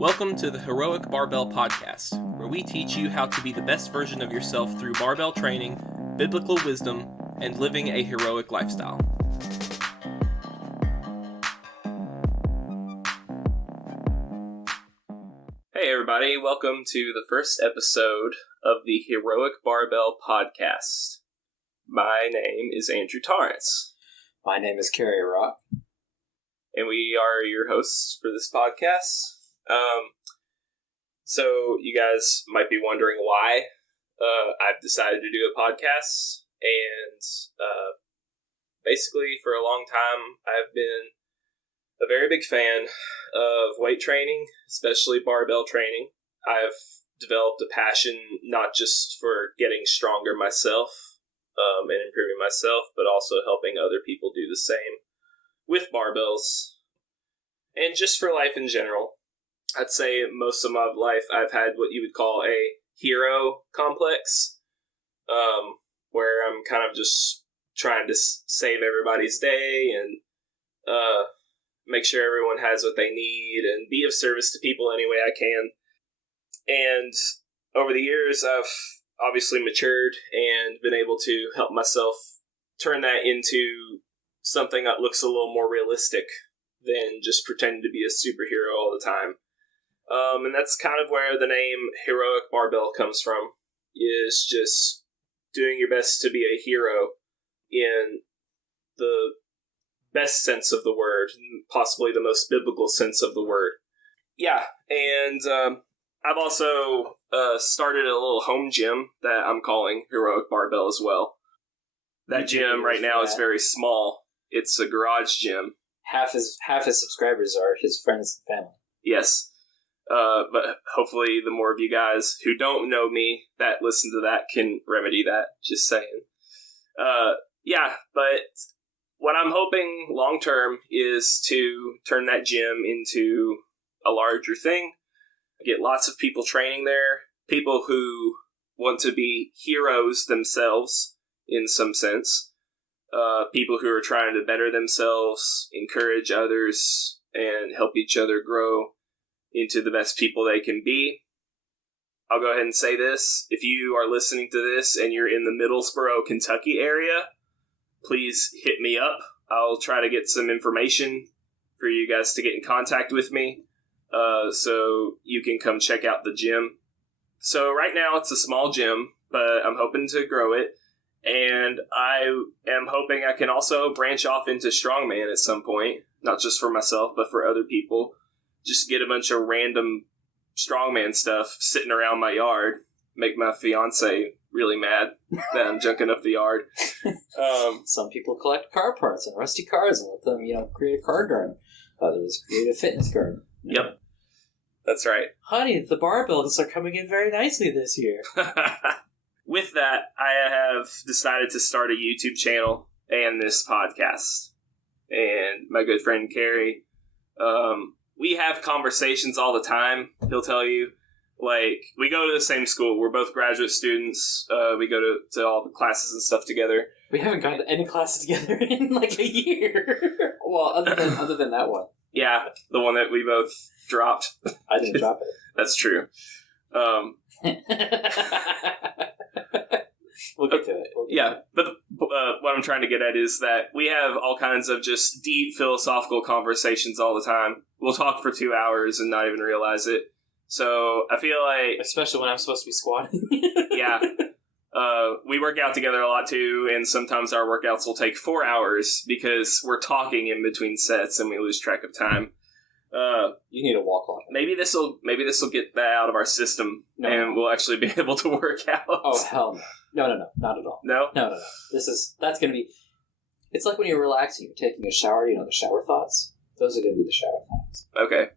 Welcome to the Heroic Barbell Podcast, where we teach you how to be the best version of yourself through barbell training, biblical wisdom, and living a heroic lifestyle. Hey everybody, welcome to the first episode of the Heroic Barbell Podcast. My name is Andrew Torrance. My name is Cary, and we are your hosts for this podcast. So you guys might be wondering why I've decided to do a podcast, and basically for a long time I've been a very big fan of weight training, especially barbell training. I've developed a passion not just for getting stronger myself and improving myself, but also helping other people do the same with barbells, and just for life in general. I'd say most of my life I've had what you would call a hero complex, where I'm kind of just trying to save everybody's day and make sure everyone has what they need and be of service to people any way I can. And over the years, I've obviously matured and been able to help myself turn that into something that looks a little more realistic than just pretending to be a superhero all the time. And that's kind of where the name Heroic Barbell comes from, is just doing your best to be a hero in the best sense of the word, possibly the most biblical sense of the word. Yeah, and I've also started a little home gym that I'm calling Heroic Barbell as well. That gym right now is very small. It's a garage gym. Half his subscribers are his friends and family. Yes. But hopefully the more of you guys who don't know me that listen to that can remedy that. Just saying. Yeah, but what I'm hoping long term is to turn that gym into a larger thing. I get lots of people training there, people who want to be heroes themselves in some sense, people who are trying to better themselves, encourage others, and help each other grow into the best people they can be. I'll go ahead and say this. If you are listening to this and you're in the Middlesboro, Kentucky area, please hit me up. I'll try to get some information for you guys to get in contact with me so you can come check out the gym. So right now it's a small gym, but I'm hoping to grow it. And I am hoping I can also branch off into strongman at some point, not just for myself, but for other people. Just get a bunch of random strongman stuff sitting around my yard, make my fiance really mad that I'm junking up the yard. Some people collect car parts and rusty cars and let them, create a car garden. Others create a fitness garden. Yep. That's right. Honey, the barbells are coming in very nicely this year. With that, I have decided to start a YouTube channel and this podcast. And my good friend Cary, we have conversations all the time. He'll tell you, we go to the same school. We're both graduate students. We go to all the classes and stuff together. We haven't gone to any classes together in a year. Well, other than that one. Yeah, the one that we both dropped. I didn't drop it. That's true. We'll get to it. But what I'm trying to get at is that we have all kinds of just deep philosophical conversations all the time. We'll talk for 2 hours and not even realize it. So I feel like... Especially when I'm supposed to be squatting. Yeah. We work out together a lot too, and sometimes our workouts will take 4 hours because we're talking in between sets and we lose track of time. You need a walk on. Maybe this will get that out of our system, and we'll actually be able to work out. Oh hell no! No, not at all. No. That's gonna be. It's like when you're relaxing, you're taking a shower. The shower thoughts. Those are gonna be the shower thoughts. Okay.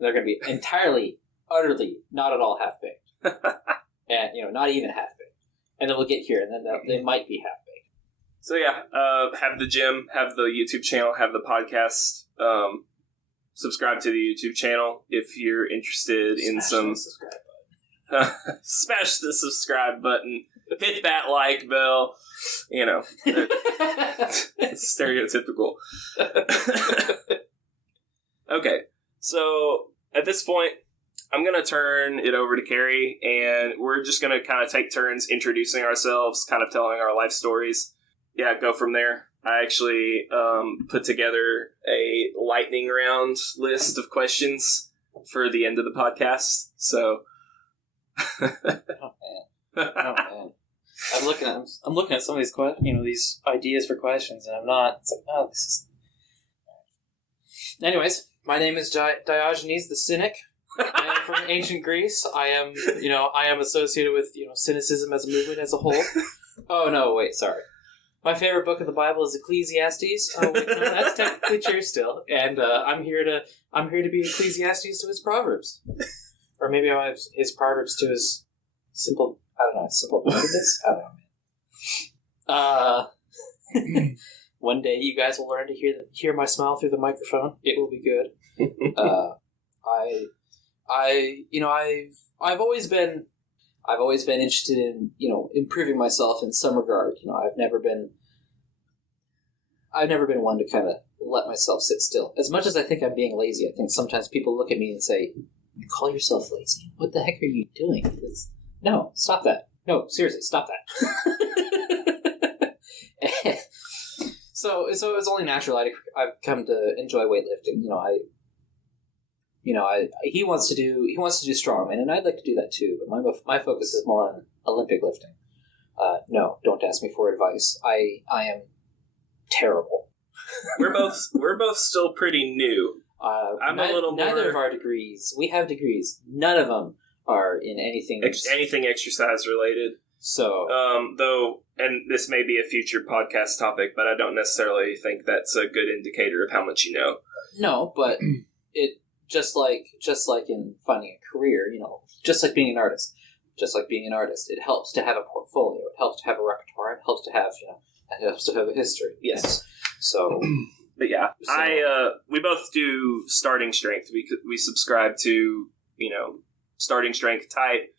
They're gonna be entirely, utterly, not at all half baked, and not even half baked. And then we'll get here, and then they might be half baked. So yeah, have the gym, have the YouTube channel, have the podcast. Subscribe to the YouTube channel if you're interested in some... Subscribe button. Smash the subscribe button. Hit that like bell. Stereotypical. Okay, so at this point, I'm going to turn it over to Cary, and we're just going to kind of take turns introducing ourselves, kind of telling our life stories. Yeah, go from there. I actually put together a lightning round list of questions for the end of the podcast. So, Oh man. I'm looking at some of these these ideas for questions, and I'm not. It's like, oh, this is. Anyways, my name is Diogenes the Cynic. I am from ancient Greece. I am associated with cynicism as a movement as a whole. Oh no, wait, sorry. My favorite book of the Bible is Ecclesiastes. Oh wait, no, that's technically true still. And I'm here to be Ecclesiastes to his Proverbs, or maybe I have his Proverbs to his simple. I don't know, simple mindedness. I don't know, man. One day you guys will learn to hear my smile through the microphone. It will be good. I've always been interested in improving myself in some regard. I've never been one to kind of let myself sit still. As much as I think I'm being lazy, I think sometimes people look at me and say, "You call yourself lazy? What the heck are you doing?" No, stop that. No, seriously, stop that. So it's only natural. I've come to enjoy weightlifting. He wants to do strongman, and I'd like to do that too. But my focus is more on Olympic lifting. No, don't ask me for advice. I am terrible. We're both still pretty new. I'm a little more. Neither of our degrees. We have degrees. None of them are in anything exercise related. So, though, and this may be a future podcast topic, but I don't necessarily think that's a good indicator of how much you know. No, but it. Just like in finding a career, just like being an artist, it helps to have a portfolio. It helps to have a repertoire. It helps to have a history. Yes. So, but yeah, we both do starting strength. We subscribe to starting strength type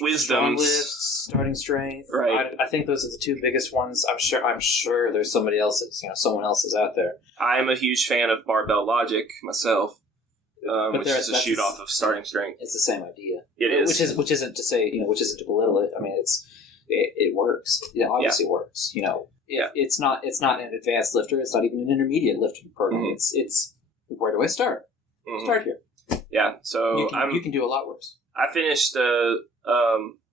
wisdoms. Lifts, starting strength. Right. I think those are the two biggest ones. I'm sure there's somebody else's. Someone else is out there. I'm a huge fan of barbell logic myself, which is a shoot off of starting strength. It's the same idea. It is, which isn't to say which isn't to belittle it. I mean, it works. It obviously works. It's not an advanced lifter. It's not even an intermediate lifting program. Mm-hmm. It's where do I start? Mm-hmm. Start here. Yeah. So you can do a lot worse. I finished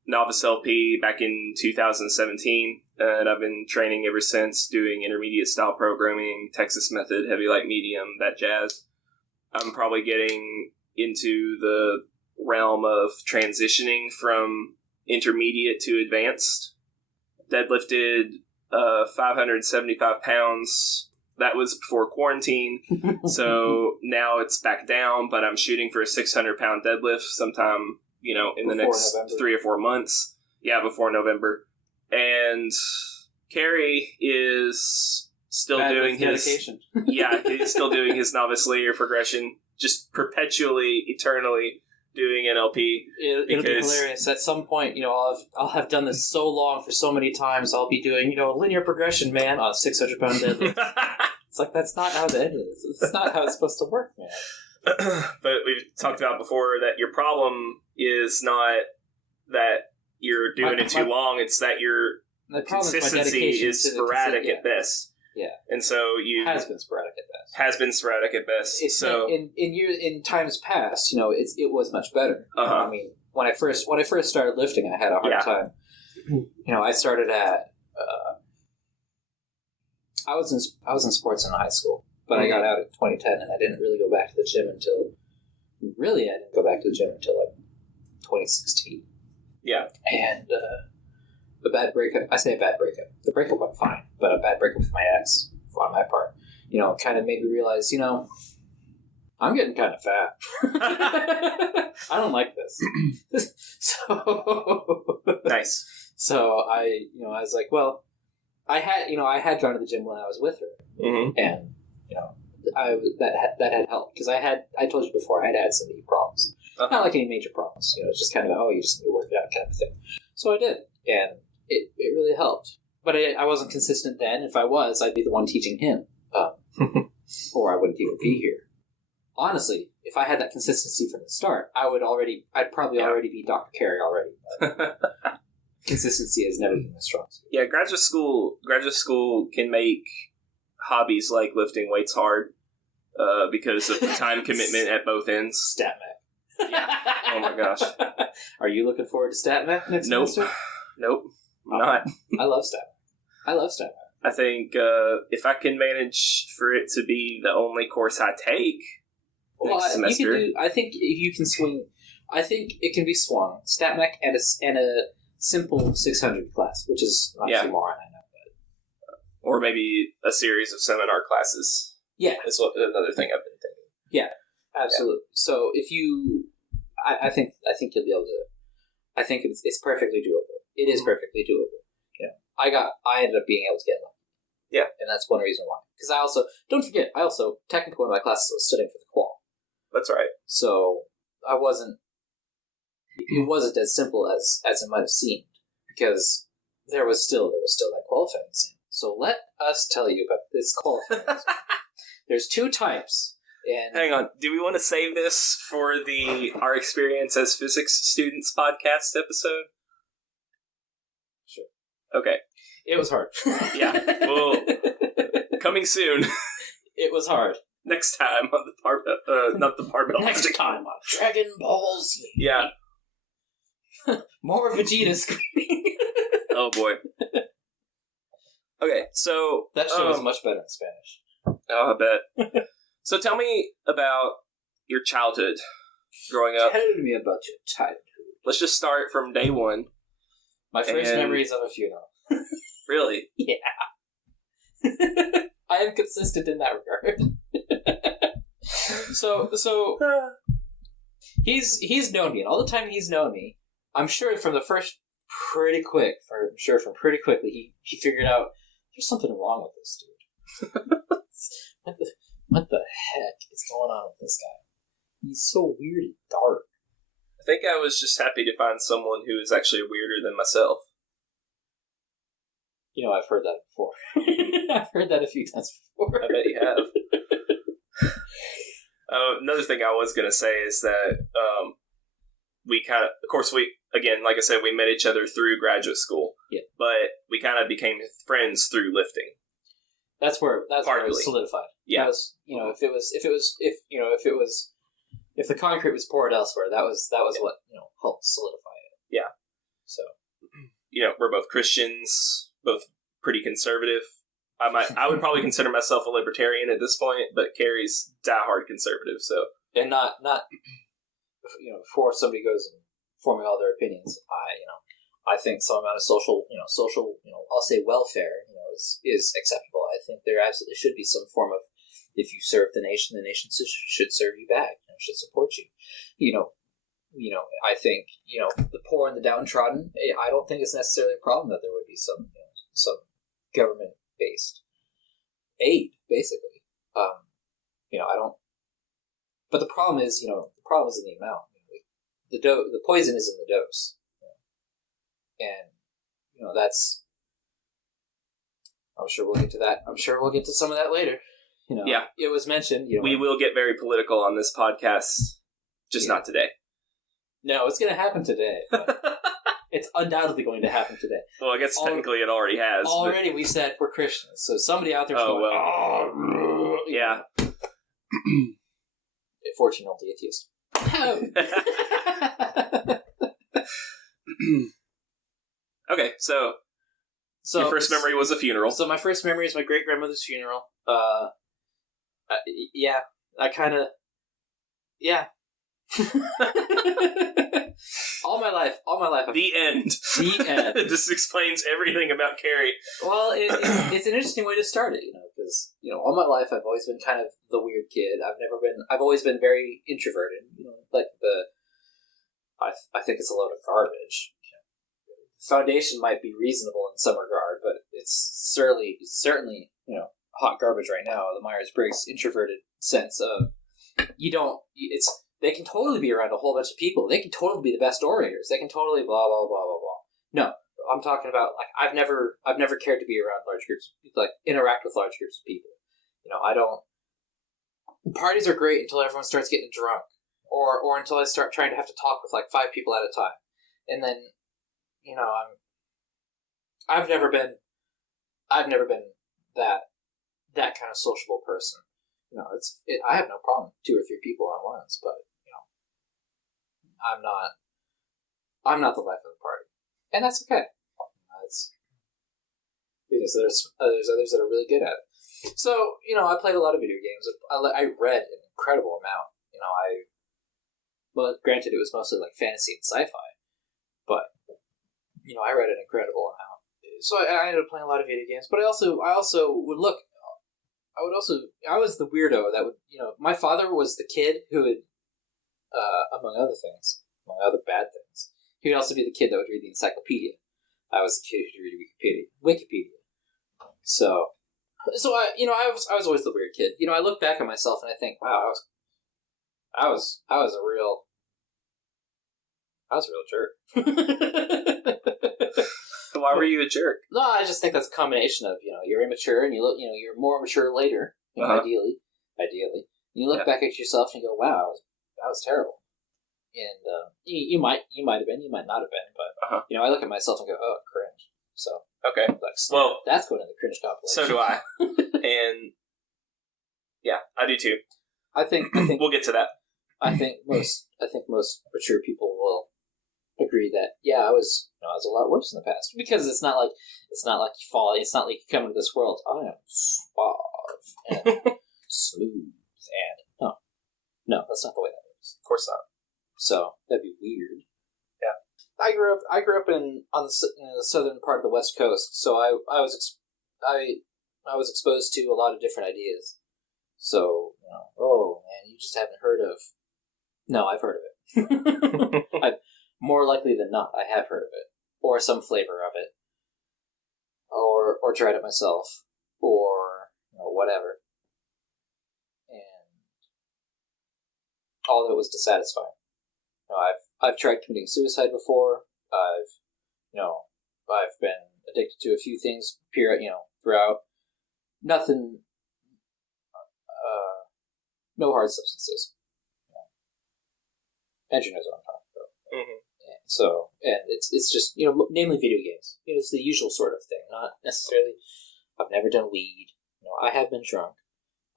novice LP back in 2017, and I've been training ever since, doing intermediate style programming, Texas method, heavy, light, medium, that jazz. I'm probably getting into the realm of transitioning from intermediate to advanced. Deadlifted 575 pounds. That was before quarantine, so now it's back down, but I'm shooting for a 600-pound deadlift sometime, in the next November. 3 or 4 months. Yeah, before November. And Cary is still doing his dedication. Yeah, he's still doing his novice layer progression, just perpetually, eternally doing NLP. It'll be hilarious. At some point, I'll have done this so long for so many times. I'll be doing, linear progression, man, on a 600-pound deadlift. It's like, that's not how that is. It's not how it's supposed to work, man. But we've talked about before that your problem is not that you're doing it too long. It's that your consistency is sporadic at best. Yeah, and so has been sporadic at best. So in times past, it was much better. Uh-huh. I mean, when I first started lifting, I had a hard time. I started at I was in sports in high school, but I got out in 2010, and I didn't really go back to the gym until like 2016. Yeah, and a bad breakup. I say a bad breakup. The breakup went fine, but a bad breakup with my ex on my part, kind of made me realize, I'm getting kind of fat. I don't like this. So nice. So I was like, well, I had gone to the gym when I was with her, mm-hmm. and that had helped because I told you before I had some knee problems, not like any major problems. It's just kind of you just need to work it out kind of thing. So I did, and it really helped. But I wasn't consistent then. If I was, I'd be the one teaching him, or I wouldn't even be here. honestly, if I had that consistency from the start, I'd probably already be Dr. Cary already. But consistency has never been my strong suit. Yeah, graduate school can make hobbies like lifting weights hard because of the time commitment at both ends. Stat Mech. Yeah. Oh my gosh. Are you looking forward to Stat Mech next semester? Nope. I'm not. I love Stat Mech. I think if I can manage for it to be the only course I take next semester. I think if you can swing, I think it can be swung. Stat Mech and a simple 600 class, which is not too moron, I know. But. Or maybe a series of seminar classes. Yeah. Is another thing I've been thinking. Yeah, absolutely. Yeah. So if you, I think you'll be able to, I think it's perfectly doable. It is perfectly doable. You know, I ended up being able to get lucky. Yeah. And that's one reason why. Because don't forget, technically one of my classes was studying for the qual. That's right. So it wasn't as simple as it might have seemed, because there was still that qualifying exam. So let us tell you about this qualifying exam. There's 2 types. And hang on, do we want to save this for our experience as physics students podcast episode? Sure. Okay. It was hard. Yeah. Well, coming soon. It was hard. Next time on the Barbell, not the Barbell. Next time on Dragon Ball Z. Yeah. More Vegeta screaming. Oh boy. Okay, so that show is much better in Spanish. Oh, I bet. So tell me about your childhood growing up. Tell me about your childhood. Let's just start from day one. My first memories of a funeral. Really? Yeah. I am consistent in that regard. So he's known me, and all the time he's known me, I'm sure from pretty quickly he figured out there's something wrong with this dude. What the heck is going on with this guy? He's so weird and dark. I think I was just happy to find someone who is actually weirder than myself. You know, I've heard that before. I've heard that a few times before. I bet you have. Another thing I was going to say is that we kind of course, again, like I said, we met each other through graduate school. Yeah. But we kind of became friends through lifting. That's where it was solidified. Yeah. That was, if the concrete was poured elsewhere, that was what, helped solidify it. Yeah. So, we're both Christians, both pretty conservative. I would probably consider myself a libertarian at this point, but Cary's diehard conservative, so. And not before somebody goes and forming all their opinions, I think some amount of social, I'll say welfare, is acceptable. I think there absolutely should be some form of, if you serve the nation should serve you back, should support you. I think, the poor and the downtrodden, I don't think it's necessarily a problem that there would be some government-based aid, basically. I don't, but the problem is, in the amount. The poison is in the dose. And, that's, I'm sure we'll get to that. I'm sure we'll get to some of that later. Yeah. It was mentioned. We will get very political on this podcast, just not today. No, it's going to happen today. But it's undoubtedly going to happen today. Well, I guess technically it already has. Already we said we're Christians, so somebody out there's going, well. Yeah. Fortunately, atheist. Okay, so your first memory was a funeral. So my first memory is my great grandmother's funeral. Yeah, I kind of, yeah. all my life. The end. The end. This explains everything about Cary. Well, it's an interesting way to start it, because all my life I've always been kind of the weird kid. I've always been very introverted. I think it's a load of garbage. Foundation might be reasonable in some regard, but it's certainly hot garbage right now. The Myers-Briggs introverted sense of they can totally be around a whole bunch of people. They can totally be the best orators. They can totally blah blah blah blah blah. No, I'm talking about I've never cared to be around large groups, interact with large groups of people. I don't. parties are great until everyone starts getting drunk, or until I start trying to have to talk with like 5 people at a time, and then, I've never been that kind of sociable person. I have no problem with 2 or 3 people at once, but I'm not the life of the party, and that's okay. That's because there's others that are really good at it. So I played a lot of video games. I read an incredible amount. Well, granted, it was mostly like fantasy and sci-fi, but I read an incredible amount. So I ended up playing a lot of video games. But I also would look. I was the weirdo that would, my father was the kid who would, among other bad things, he would also be the kid that would read the encyclopedia. I was the kid who would read Wikipedia. So I was always the weird kid. I look back at myself and I think, wow, I was a real jerk. Why were you a jerk? No, I just think that's a combination of, you're immature and you're more mature later, ideally. You look back at yourself and you go, wow, that was terrible. And you might have been, you might not have been, but I look at myself and go, oh, cringe. So okay, well, that's going to the cringe compilation. So do I, and yeah, I do too. I think we'll get to that. I think most mature people will agree that I was a lot worse in the past, because it's not like you fall. It's not like you come into this world. I am suave and smooth and no, that's not the way that works. Of course not. So that'd be weird. Yeah, I grew up in the southern part of the West Coast, so I was exposed to a lot of different ideas. So oh man, you just haven't heard of. No, I've heard of it. More likely than not, I have heard of it, or some flavor of it, or tried it myself, or whatever. And all of it was dissatisfying. I've tried committing suicide before. I've been addicted to a few things throughout. Nothing. No hard substances. And you know what I'm talking about. Mm-hmm. And it's just namely video games. It's the usual sort of thing. Not necessarily. I've never done weed. I have been drunk.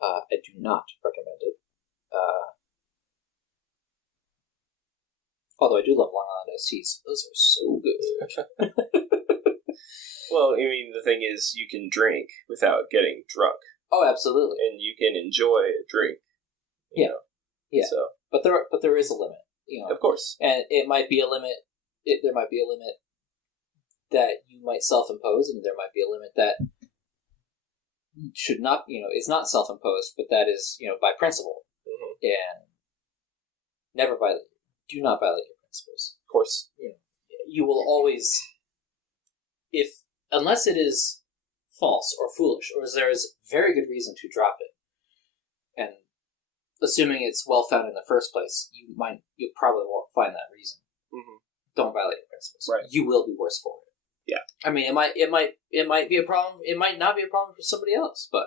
I do not recommend it. Although I do love Long Island iced teas. Those are so good. Well, the thing is, you can drink without getting drunk. Oh, absolutely. And you can enjoy a drink. Yeah. So, but there is a limit. Of course. And it might be a limit. There might be a limit that you might self-impose, and there might be a limit that should not, is not self-imposed, but that is, by principle. Mm-hmm. And do not violate your principles. Of course. You will always, unless it is false or foolish, or there is very good reason to drop it, and assuming it's well-founded in the first place, you probably won't find that reason. Mm-hmm. Don't violate your principles. Right. You will be worse for it. Yeah. It might be a problem. It might not be a problem for somebody else, but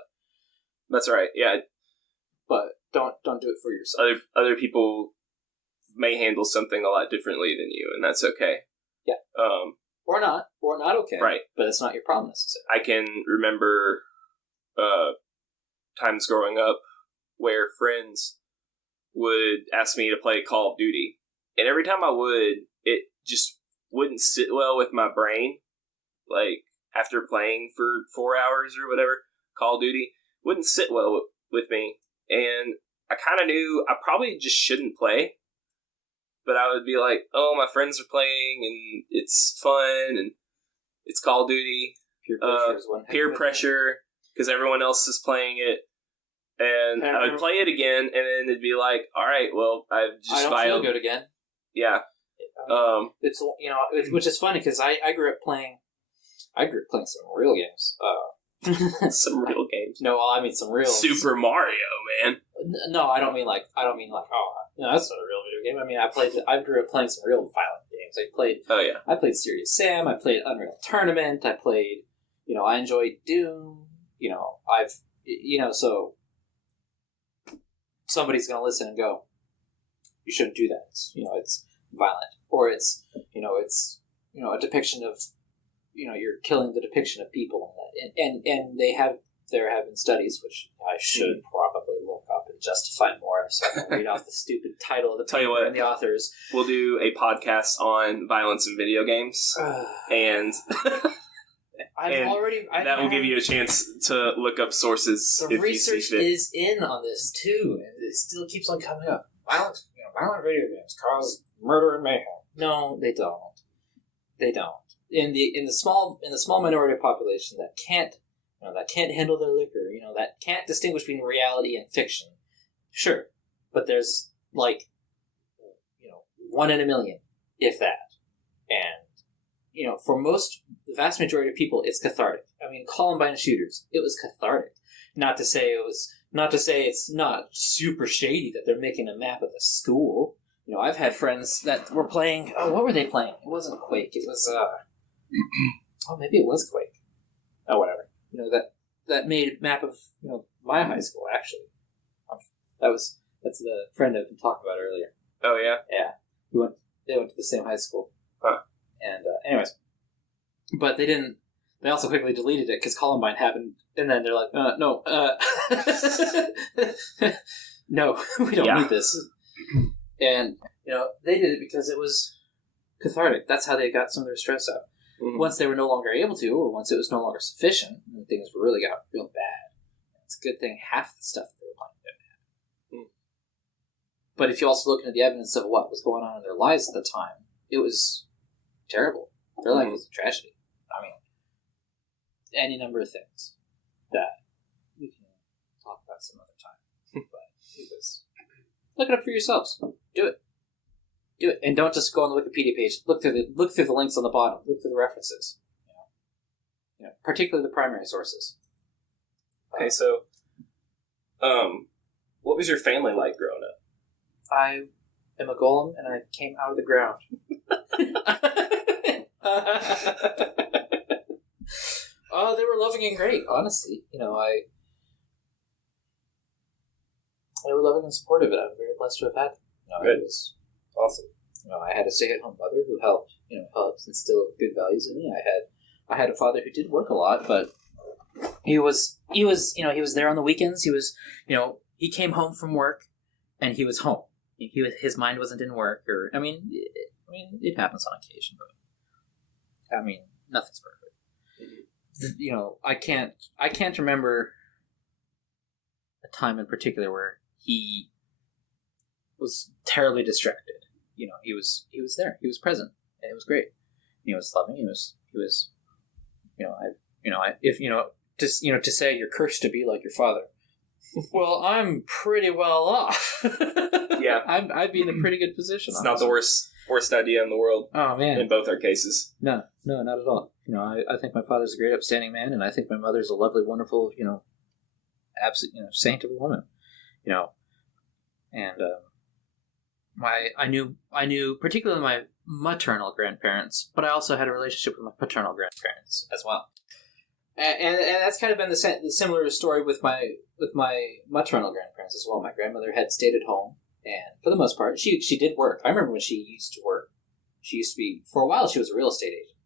that's right. Yeah. But don't do it for yourself. Other people may handle something a lot differently than you, and that's okay. Yeah. Or not okay. Right. But it's not your problem necessarily. I can remember times growing up where friends would ask me to play Call of Duty. And every time I would, it just wouldn't sit well with my brain. Like, after playing for 4 hours or whatever, Call of Duty, wouldn't sit well with me. And I kind of knew I probably just shouldn't play. But I would be like, oh, my friends are playing, and it's fun, and it's Call of Duty. Peer pressure, because everyone else is playing it. And I would play it again, and then it'd be like, all right, well, I've just... I don't feel good again. Yeah. It's which is funny, because I grew up playing some real games. Some real games. No, I mean some real... Super Mario, man. No, I don't mean like, oh, no, that's not a real video game. I mean, I grew up playing some real violent games. I played Serious Sam, I played Unreal Tournament, I played, I enjoyed Doom, so... somebody's going to listen and go, you shouldn't do that. It's, it's violent, or it's a depiction of, you're killing the depiction of people, and there have been studies, which I should probably look up and justify more, so I can read off the stupid title of the paper and the authors. We'll do a podcast on violence in video games, and that will give you a chance to look up sources. The research is in on this too, and it still keeps on coming up. Violent video games cause murder and mayhem. No, they don't. They don't. In the small minority of population that can't handle their liquor, that can't distinguish between reality and fiction. Sure, but there's 1 in a million, if that. And for the vast majority of people, it's cathartic. I mean, Columbine shooters, it was cathartic. Not to say it's not super shady that they're making a map of the school. I've had friends that were playing. Oh, what were they playing? It wasn't Quake. It was. Maybe it was Quake. Oh, whatever. That made a map of my high school. Actually, that's the friend I've been talking about earlier. Oh yeah, yeah. They went to the same high school. Huh. And anyways, but they didn't. They also quickly deleted it because Columbine happened, and then they're like, no, no, we don't need this. And they did it because it was cathartic. That's how they got some of their stress out. Mm-hmm. Once they were no longer able to, or once it was no longer sufficient, and things really got real bad. It's a good thing half the stuff they were playing didn't happen. But if you also look into the evidence of what was going on in their lives at the time, it was terrible. Their life was a tragedy. I mean, any number of things that we can talk about some other time. But it was... Look it up for yourselves. Do it. And don't just go on the Wikipedia page. Look through the links on the bottom. Look through the references. Particularly the primary sources. Okay, so, what was your family like growing up? I am a golem, and I came out of the ground. They were loving and great, honestly. They were loving and supportive, and I'm very blessed to have had them. Good. It was awesome. I had a stay-at-home mother who helped instill good values in me. I had a father who did work a lot, but he was there on the weekends. He came home from work, and he was home. His mind wasn't in work, or it happens on occasion, but nothing's perfect. I can't remember a time in particular where he was terribly distracted. He was there. He was present. And it was great. He was loving. He was. To say you're cursed to be like your father. Well, I'm pretty well off. Yeah, I'd be in a pretty good position. It's not the worst idea in the world. Oh man, in both our cases. No, not at all. I think my father's a great, upstanding man, and I think my mother's a lovely, wonderful, absolute, saint of a woman. And I knew particularly my maternal grandparents, but I also had a relationship with my paternal grandparents as well. And that's kind of been the similar story with my maternal grandparents as well. My grandmother had stayed at home, and for the most part, she did work. I remember when she used to work. She used to be, for a while, she was a real estate agent.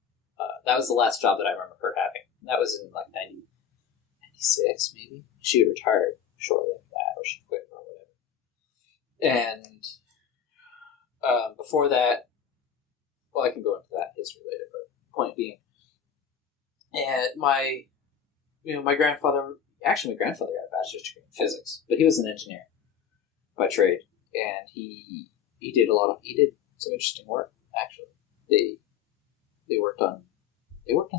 That was the last job that I remember her having. That was in 96, maybe. She retired shortly after that, or she quit or whatever. And before that, well, I can go into that history later, but point being, and my grandfather got a bachelor's degree in physics, but he was an engineer by trade, and he did some interesting work. Actually, they worked on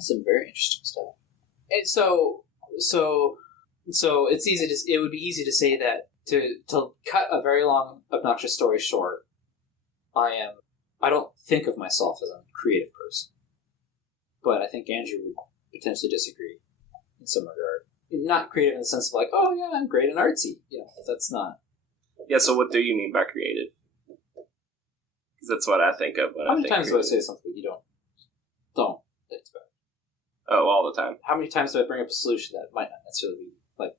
some very interesting stuff, and so it would be easy to say that to cut a very long, obnoxious story short, I don't think of myself as a creative person, but I think Andrew would potentially disagree in some regard. Not creative in the sense of like, oh yeah, I'm great and artsy. That's not. Yeah, so what do you mean by creative? Because that's what I think of when I think. How many times do I say something that you don't expect? Oh, all the time. How many times do I bring up a solution that might not necessarily be like,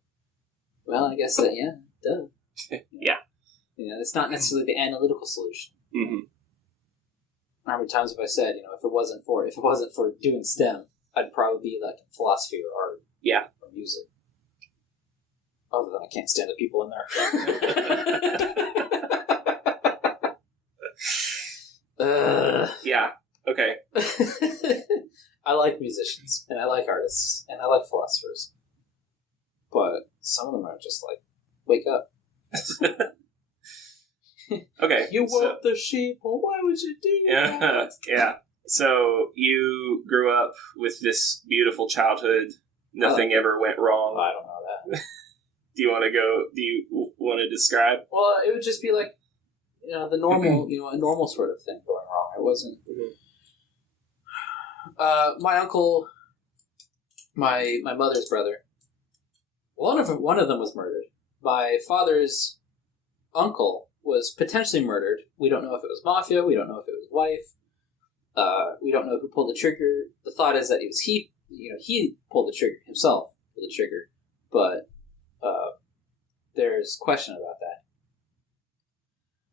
well, I guess that, yeah, duh. Yeah. it's not necessarily the analytical solution. Mm-hmm. How many times have I said, if it wasn't for doing STEM, I'd probably be like in philosophy or art, or music. Other than I can't stand the people in there. Yeah. Okay. I like musicians, and I like artists, and I like philosophers. But some of them are just like, wake up. Okay. You woke the sheep. Well, why would you do that? Yeah. So you grew up with this beautiful childhood. Nothing ever went wrong. I don't know that. Do you want to describe? Well, it would just be like, the normal, a normal sort of thing going wrong. It wasn't. Mm-hmm. My uncle, my mother's brother, one of them was murdered. My father's uncle was potentially murdered. We don't know if it was mafia. We don't know if it was wife. We don't know who pulled the trigger. The thought is that it was he pulled the trigger himself. Pulled the trigger, but there's question about that.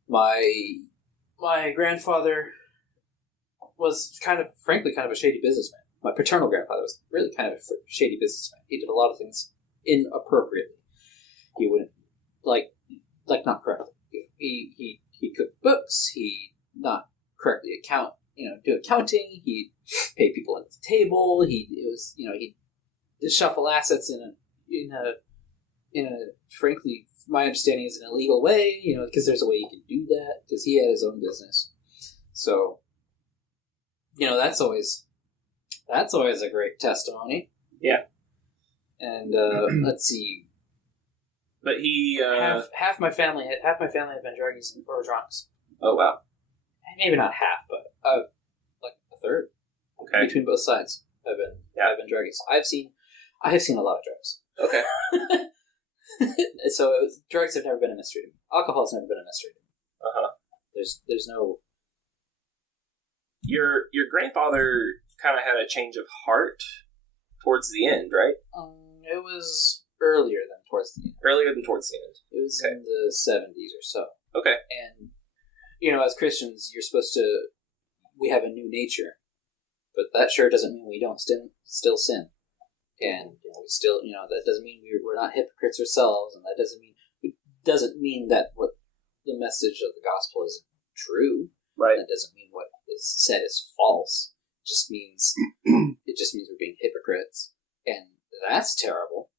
My grandfather was frankly kind of a shady businessman. My paternal grandfather was really kind of a shady businessman. He did a lot of things inappropriately. He wouldn't not correctly. He cooked books. He not correctly do accounting. He'd pay people at the table. He'd shuffle assets in a frankly, my understanding is an illegal way. Because there's a way you can do that because he had his own business. So, that's always a great testimony. Yeah. And let's see. But he half my family have been druggies or drunks. Oh wow. Maybe not half, but like a third. Okay. Between both sides, I've been druggies. I have seen a lot of drugs. Okay. So drugs have never been a mystery to me. Alcohol's never been a mystery to me. There's no. Your grandfather kind of had a change of heart towards the end, right? It was earlier than towards the end. Earlier than towards the end. It was in the 70s or so. Okay. And as Christians, you're supposed to. We have a new nature, but that sure doesn't mean we don't still sin. And we still, that doesn't mean we're not hypocrites ourselves, and that doesn't mean that what the message of the gospel isn't true. Right. That doesn't mean what is said is false. It just means we're being hypocrites, and that's terrible.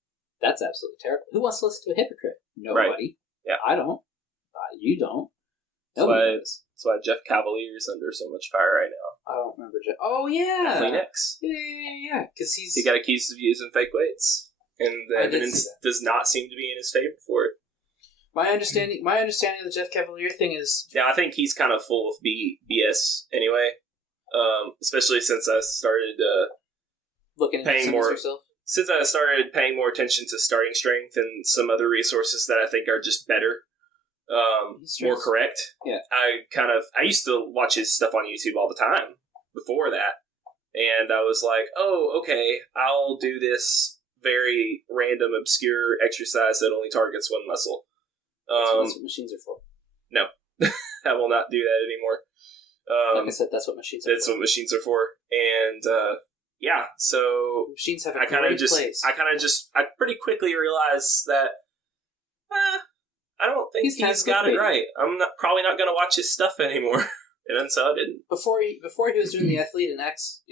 That's absolutely terrible. Who wants to listen to a hypocrite? Nobody. Right. Yeah. I don't. You don't. That's why Jeff Cavalier's under so much fire right now. I don't remember Jeff. Oh, yeah. Kleenex. Yeah. Because he got accused of using fake weights, and the evidence does not seem to be in his favor for it. My understanding of the Jeff Cavalier thing is... Yeah, I think he's kind of full of BS anyway. Especially since I started looking into more yourself. Since I started paying more attention to starting strength and some other resources that I think are just better. More correct. Yeah. I used to watch his stuff on YouTube all the time before that. And I was like, oh, okay, I'll do this very random, obscure exercise that only targets one muscle. That's what machines are for. No. I will not do that anymore. Like I said, that's what machines are for. That's what machines are for. And, yeah, so... Machines have a great place. I pretty quickly realized that, I don't think he's got it right. I'm probably not going to watch his stuff anymore. And so I didn't. Before he was doing the Athlete and X,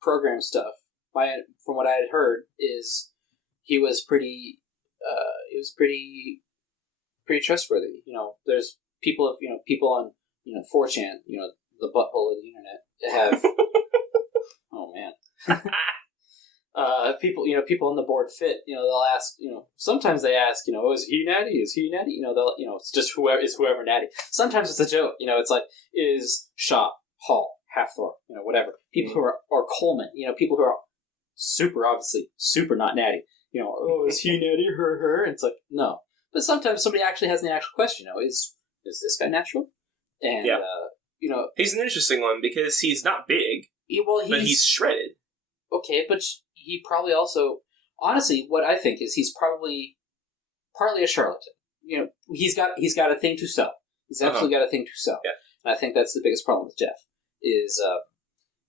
program stuff, from what I had heard, is he was pretty trustworthy. There's people on 4chan, the butthole of the internet, have oh man. People on the board fit, they'll ask, sometimes they ask, is he natty? Is he natty? They'll, it's just whoever natty. Sometimes it's a joke, it's like, is Shaw, Hall, Halfthorpe, whatever. People who are, or Coleman, people who are obviously super not natty. Is he natty? Her. And it's like, no. But sometimes somebody actually has an actual question, is this guy natural? And, he's an interesting one because he's not big, but he's shredded. Okay, but he probably also... Honestly, what I think is he's probably partly a charlatan. he's got a thing to sell. He's absolutely got a thing to sell. Yeah. And I think that's the biggest problem with Jeff is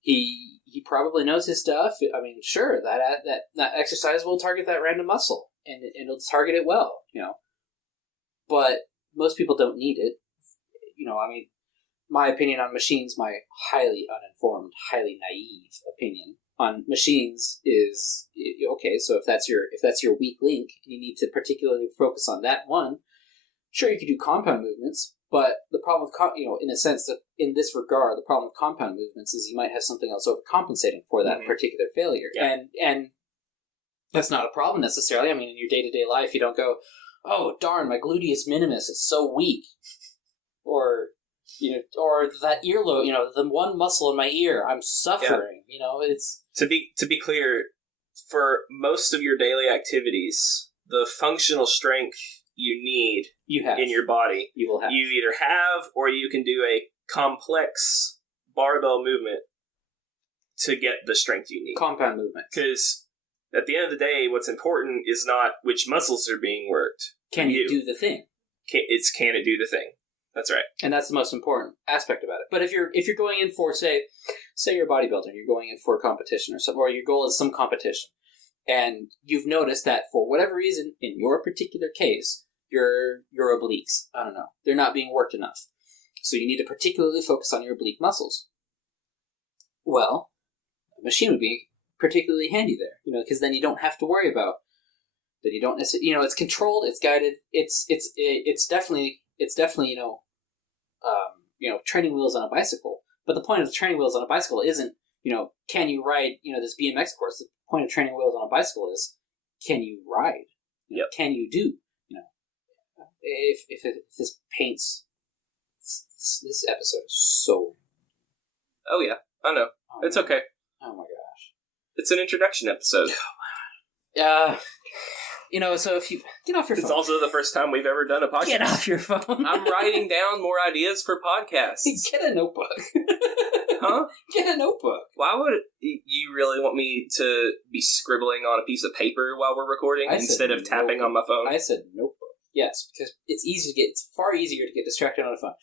he probably knows his stuff. I mean, sure, that exercise will target that random muscle and it'll target it well, but most people don't need it. I mean, my opinion on machines, my highly uninformed, highly naive opinion on machines is, okay, so if that's your weak link, and you need to particularly focus on that one, sure, you could do compound movements, but the problem with, in a sense that in this regard, the problem with compound movements is you might have something else overcompensating for that particular failure. Yeah. And that's not a problem necessarily. I mean, in your day-to-day life, you don't go, oh, darn, my gluteus minimus is so weak. Or that earlobe, the one muscle in my ear, I'm suffering. Yeah. It's to be clear, for most of your daily activities, the functional strength you need in your body, you will have. You either have or you can do a complex barbell movement to get the strength you need. Compound movement. Because at the end of the day, what's important is not which muscles are being worked. Can you do the thing? Can it do the thing? That's right. And that's the most important aspect about it. But if you're going in for, say you're a bodybuilder, you're going in for a competition or something, or your goal is some competition, and you've noticed that for whatever reason, in your particular case, your obliques, I don't know, they're not being worked enough. So you need to particularly focus on your oblique muscles. Well, a machine would be particularly handy there, because then you don't have to worry about that. You don't necessarily, it's controlled, it's guided, it's definitely training wheels on a bicycle. But the point of the training wheels on a bicycle isn't, can you ride, this BMX course? The point of training wheels on a bicycle is, can you ride? Yep. Can you do? If this paints, this episode is so. Oh yeah, I know. It's okay. Oh my gosh. It's an introduction episode. So if you get off your phone. It's also the first time we've ever done a podcast. Get off your phone. I'm writing down more ideas for podcasts. Get a notebook. Huh? Get a notebook. Why would you really want me to be scribbling on a piece of paper while we're recording instead of tapping on my phone? I said notebook. Yes, because it's far easier to get distracted on a phone.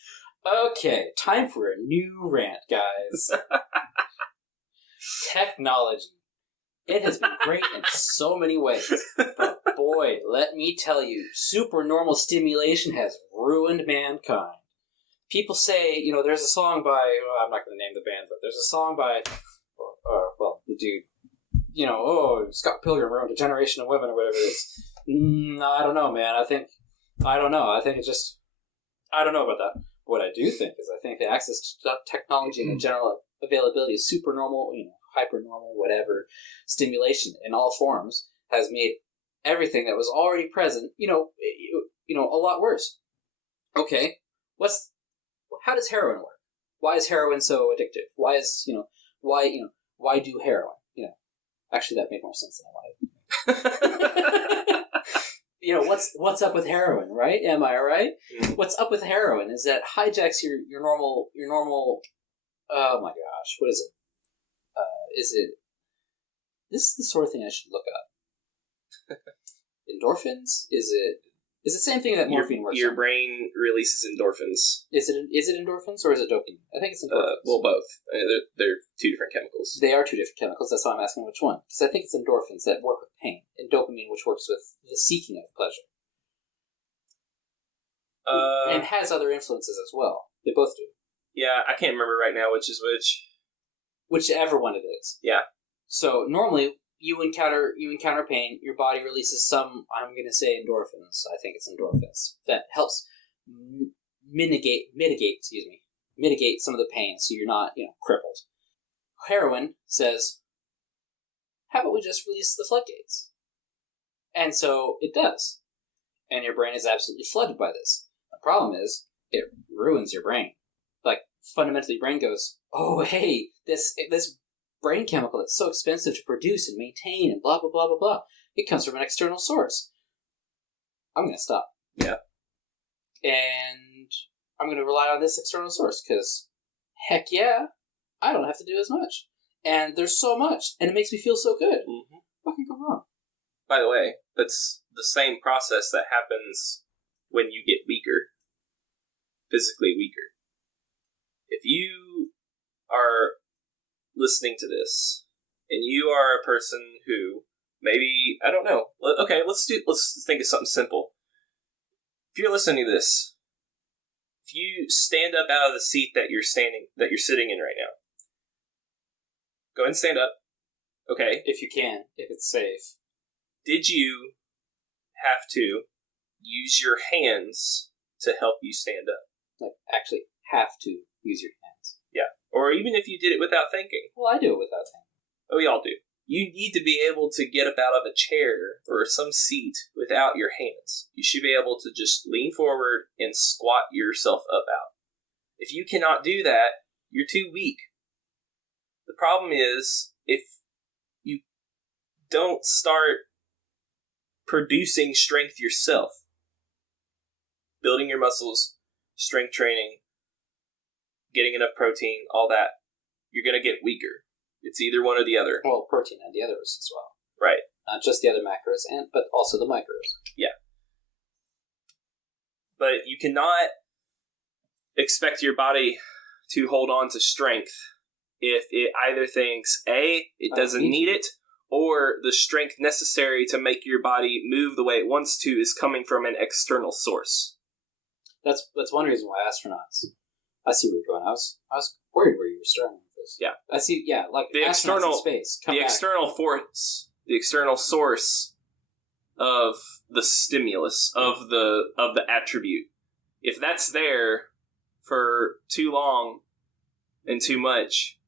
Okay, time for a new rant, guys. Technology. It has been great in so many ways. But boy, let me tell you, supernormal stimulation has ruined mankind. People say, there's a song by, I'm not going to name the band, but there's a song by, the dude, Scott Pilgrim ruined a generation of women or whatever it is. I don't know, man. I don't know. I think it's just, I don't know about that. What I do think is I think the access to technology and the general availability of supernormal, hypernormal, whatever, stimulation in all forms has made everything that was already present, a lot worse. Okay, how does heroin work? Why is heroin so addictive? Why do heroin? Actually, that made more sense than I wanted. What's up with heroin, right? Am I right? Mm-hmm. What's up with heroin is that hijacks your normal. Oh my gosh, what is it? This is the sort of thing I should look up. Endorphins? Is it the same thing that morphine works? Your brain releases endorphins. Is it endorphins or is it dopamine? I think it's endorphins. Well, both. They're two different chemicals. They are two different chemicals. That's why I'm asking which one. Because I think it's endorphins that work with pain, and dopamine, which works with the seeking of pleasure. And has other influences as well. They both do. Yeah, I can't remember right now which is which. Whichever one it is. Yeah. So normally you encounter pain, your body releases some, I'm going to say endorphins. I think it's endorphins that helps mitigate some of the pain, so you're not crippled. Heroin says, how about we just release the floodgates? And so it does, and your brain is absolutely flooded by this. The problem is it ruins your brain. Like fundamentally, your brain goes, oh hey, this brain chemical that's so expensive to produce and maintain and blah, blah, blah, blah, blah. It comes from an external source. I'm going to stop. Yeah. And I'm going to rely on this external source because, heck yeah, I don't have to do as much. And there's so much, and it makes me feel so good. What can go wrong? By the way, that's the same process that happens when you get weaker, physically weaker. If you are listening to this, and you are a person who maybe, I don't know. Okay, let's think of something simple. If you're listening to this, if you stand up out of the seat that you're sitting in right now, go ahead and stand up. Okay. If you can, if it's safe. Did you have to use your hands to help you stand up? Like, actually have to use your hands. Yeah. Or even if you did it without thinking. Well, I do it without thinking. Oh, we all do. You need to be able to get up out of a chair or some seat without your hands. You should be able to just lean forward and squat yourself up out. If you cannot do that, you're too weak. The problem is, if you don't start producing strength yourself, building your muscles, strength training, getting enough protein, all that, you're going to get weaker. It's either one or the other. Well, protein and the others as well. Right. Not just the other macros, but also the micros. Yeah. But you cannot expect your body to hold on to strength if it either thinks, A, it doesn't need it, or the strength necessary to make your body move the way it wants to is coming from an external source. That's one reason why astronauts... I see where you're going. I was worried where you were starting with this. Yeah. I see, like the astronauts in space. External force, the external source of the stimulus, of the attribute. If that's there for too long and too much,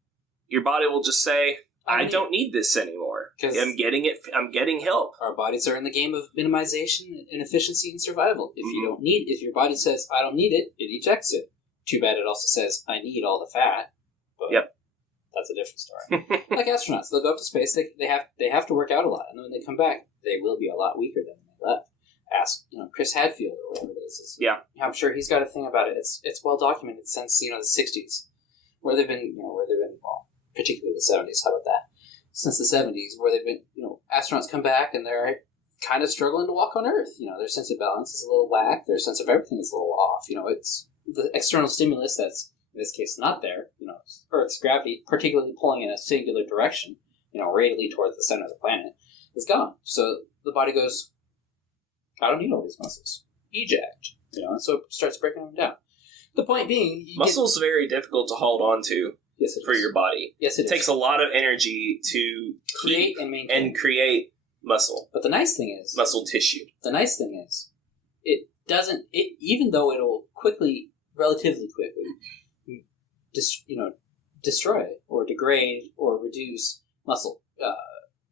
your body will just say, I don't need this anymore. I'm getting help. Our bodies are in the game of minimization and efficiency and survival. If your body says, I don't need it, it ejects it. Too bad it also says, I need all the fat. But yep. That's a different story. Like astronauts, they'll go up to space, they have to work out a lot, and then when they come back, they will be a lot weaker than when they left. Ask, Chris Hadfield or whatever it is. Yeah. I'm sure he's got a thing about it. It's well documented since, the 60s, where they've been, well, particularly the 70s, how about that? Since the 70s, where they've been, astronauts come back and they're kind of struggling to walk on Earth. Their sense of balance is a little whack, their sense of everything is a little off. It's the external stimulus that's, in this case, not there, Earth's gravity, particularly pulling in a singular direction, radially towards the center of the planet, is gone. So the body goes, I don't need all these muscles. Eject. And so it starts breaking them down. The point being... Muscle's very difficult to hold on to for your body. Yes, it takes a lot of energy to create and maintain. And create muscle. But the nice thing is... Muscle tissue. The nice thing is, it doesn't... even though it'll relatively quickly, destroy or degrade or reduce muscle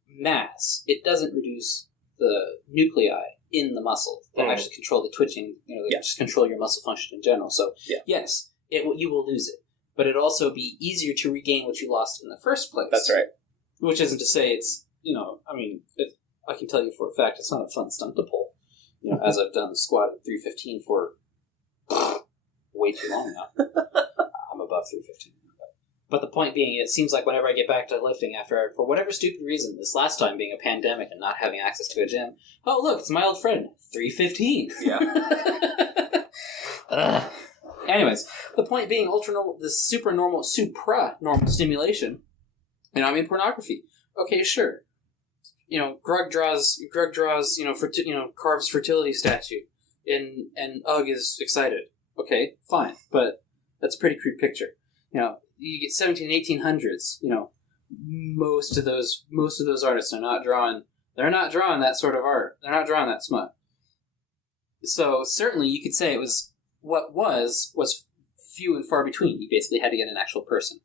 mass, it doesn't reduce the nuclei in the muscle that actually control the twitching, that just control your muscle function in general. So, yes, you will lose it, but it'll also be easier to regain what you lost in the first place. That's right. Which isn't to say it's, I can tell you for a fact it's not a fun stunt to pull, as I've done the squat at 315 for way too long now. I'm above 315. But the point being, it seems like whenever I get back to lifting after, for whatever stupid reason, this last time being a pandemic and not having access to a gym, oh, look, it's my old friend, 315. Yeah. Anyways, the point being, the supranormal stimulation, pornography. Okay, sure. Grug draws, carves fertility statue, and Ugg is excited. Okay, fine, but that's a pretty crude picture. You get 1700s, 1800s. Most of those artists are not drawing. They're not drawing that sort of art. They're not drawing that smut. So certainly, you could say it was what was few and far between. You basically had to get an actual person,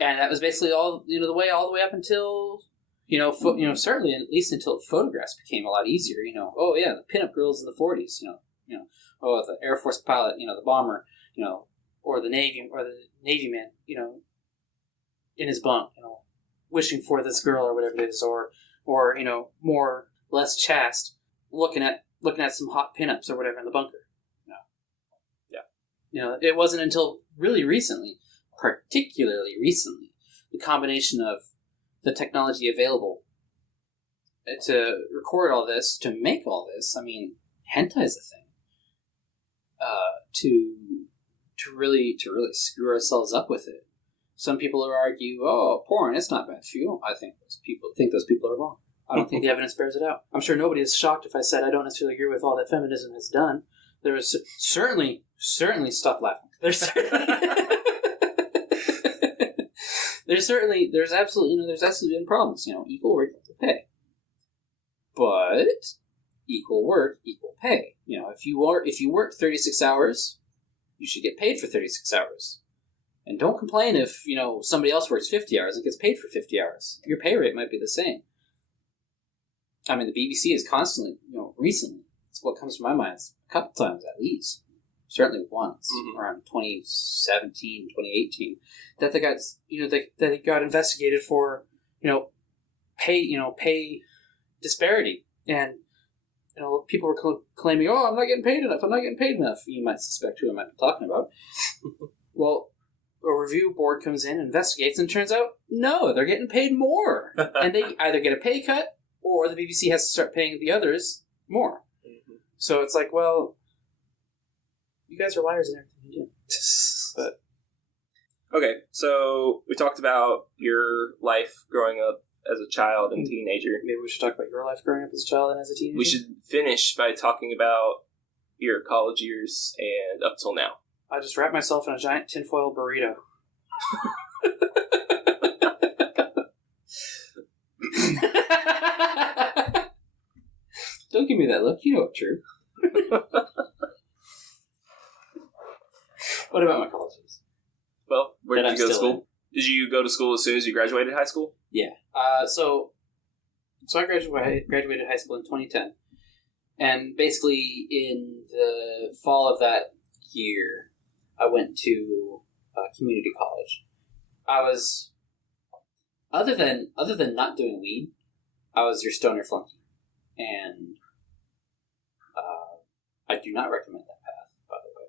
and that was basically all the way up until certainly at least until photographs became a lot easier. Oh yeah, the pinup girls in the 40s. Oh, the Air Force pilot, the bomber, or the Navy man, in his bunk, wishing for this girl or whatever it is, or more less chaste, looking at some hot pinups or whatever in the bunker. Yeah. It wasn't until really recently, particularly recently, the combination of the technology available to record all this, to make all this. Hentai is a thing. to really screw ourselves up with it. Some people will argue, "Oh, porn, it's not bad for you." I think those people are wrong. I don't think the evidence bears it out. I'm sure nobody is shocked if I said I don't necessarily agree with all that feminism has done. There is certainly stop laughing. There's absolutely been problems. Equal work, equal pay. But equal work, equal pay. If you work 36 hours, you should get paid for 36 hours. And don't complain if, somebody else works 50 hours and gets paid for 50 hours. Your pay rate might be the same. I mean, the BBC is constantly, recently, it's what comes to my mind, a couple times at least, certainly once, around 2017, 2018, that they got, that he got investigated for, pay disparity. And, people were claiming, "Oh, I'm not getting paid enough. You might suspect who I might be talking about. Well, a review board comes in, investigates, and turns out, no, they're getting paid more. And they either get a pay cut, or the BBC has to start paying the others more. Mm-hmm. So it's like, well, you guys are liars in everything you do. But okay, so we talked about your life growing up as a child and teenager. Maybe we should talk about your life growing up as a child and as a teenager? We should finish by talking about your college years and up till now. I just wrapped myself in a giant tinfoil burrito. Don't give me that look. You know it's true. What about my college years? Well, where did you go to school? Did you go to school as soon as you graduated high school? Yeah. So I graduated high school in 2010. And basically in the fall of that year, I went to community college. I was, other than not doing weed, I was your stoner flunky. And I do not recommend that path, by the way.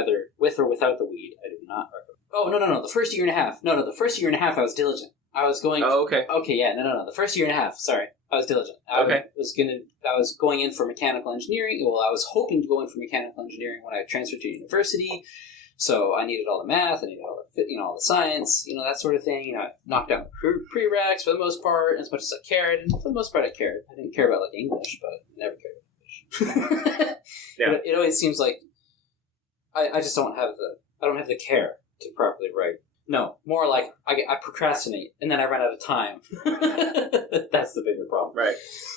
Either with or without the weed, I do not recommend. Oh, no. The first year and a half. No, the first year and a half I was diligent. I was going... Oh, okay. Okay, yeah, no. The first year and a half, sorry. I was diligent. I was going in for mechanical engineering. Well, I was hoping to go in for mechanical engineering when I transferred to university. So I needed all the math, I needed all the all the science, that sort of thing. I knocked out prereqs for the most part, as much as I cared, and for the most part I cared. I didn't care about English, but I never cared about English. Yeah. But it always seems like I just don't have the care to properly write. No, more like I procrastinate, and then I run out of time. That's the bigger problem. Right.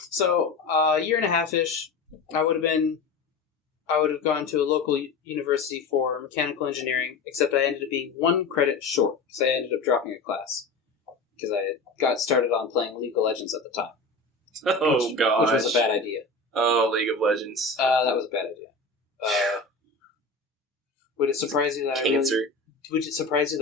So, a year and a half-ish, I would have gone to a local university for mechanical engineering, except I ended up being 1 credit short, because I ended up dropping a class. Because I got started on playing League of Legends at the time. Oh, gosh. Which was a bad idea. Oh, League of Legends. That was a bad idea. Would it surprise you that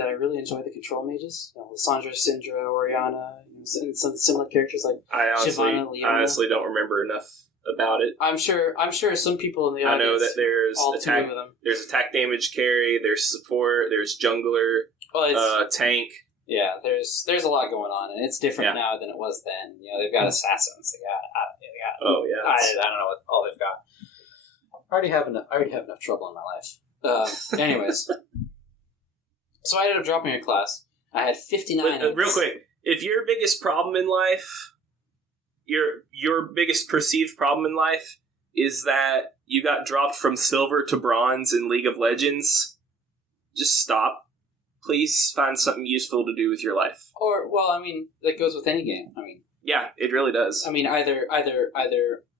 I really enjoy the control mages? Lysandra, Syndra, Oriana, and some similar characters like Shyvana, Leona. I honestly don't remember enough about it. I'm sure some people in the audience. I know that there's attack damage Cary, there's support, there's jungler, tank. Yeah, there's a lot going on, and it's different now than it was then. They've got assassins. They got. Oh yeah. I don't know what all they've got. I already have enough trouble in my life. Anyways, so I ended up dropping a class. I had 59. Real quick, if your biggest problem in life, your biggest perceived problem in life is that you got dropped from silver to bronze in League of Legends, just stop. Please find something useful to do with your life. Or, well, I mean, that goes with any game. I mean, yeah, it really does. I mean, either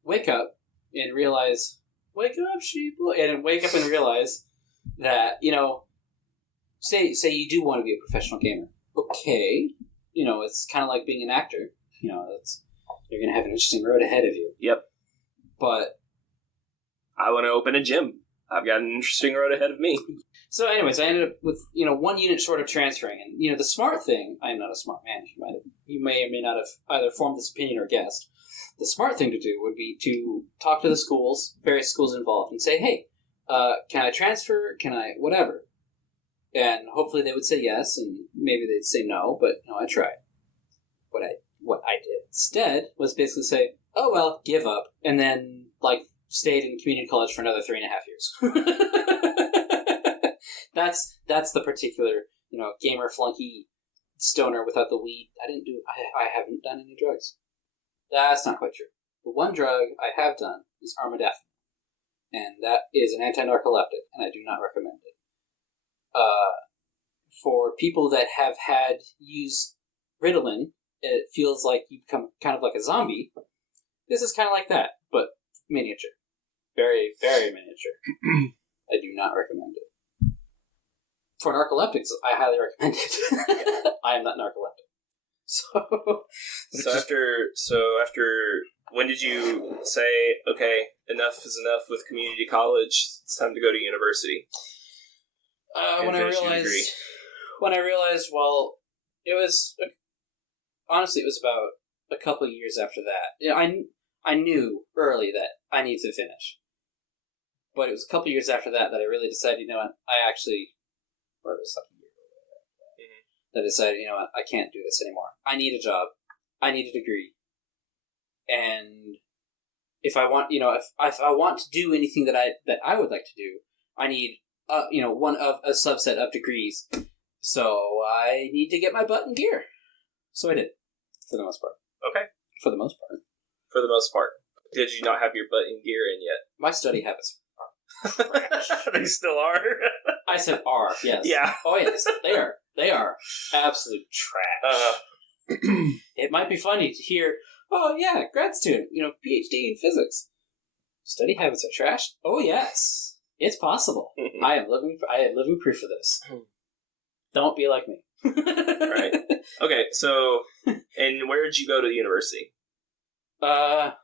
wake up and realize, wake up, sheep, and wake up and realize that, say you do want to be a professional gamer. Okay, it's kind of like being an actor. You're going to have an interesting road ahead of you. Yep. But I want to open a gym. I've got an interesting road ahead of me. So anyways, I ended up with, 1 unit short of transferring. And, the smart thing, I am not a smart man. You may or may not have either formed this opinion or guessed. The smart thing to do would be to talk to the schools, various schools involved, and say, hey, can I transfer? Can I whatever? And hopefully they would say yes, and maybe they'd say no, but, I tried. What I did instead was basically say, oh, well, give up, and then, stayed in community college for another 3.5 years. That's the particular, gamer flunky stoner without the weed. I haven't done any drugs. That's not quite true. The one drug I have done is armodafinil, and that is an anti-narcoleptic, and I do not recommend it. For people that have used Ritalin, it feels like you become kind of like a zombie. This is kind of like that, but miniature. Very, very miniature. I do not recommend it. For narcoleptics, I highly recommend it. I am not narcoleptic. So after when did you say, okay, enough is enough with community college, it's time to go to university? When I realized, well, it was honestly, it was about a couple of years after that. I knew early that I needed to finish, but it was a couple of years after that I really decided, you know what, or it was like a year that I decided, you know what, I can't do this anymore. I need a job. I need a degree, and if I want, if I want to do anything that I would like to do, I need one of a subset of degrees. So I need to get my butt in gear. So I did, for the most part. Okay. For the most part. For the most part. Did you not have your butt in gear in yet? My study habits are trash. They still are. I said are, yes. Yeah. Oh yes, they are. They are absolute trash. It might be funny to hear, oh yeah, grad student, PhD in physics. Study habits are trash? Oh yes. It's possible. I am living proof of this. Don't be like me. Right. Okay, so, and where did you go to university? Well,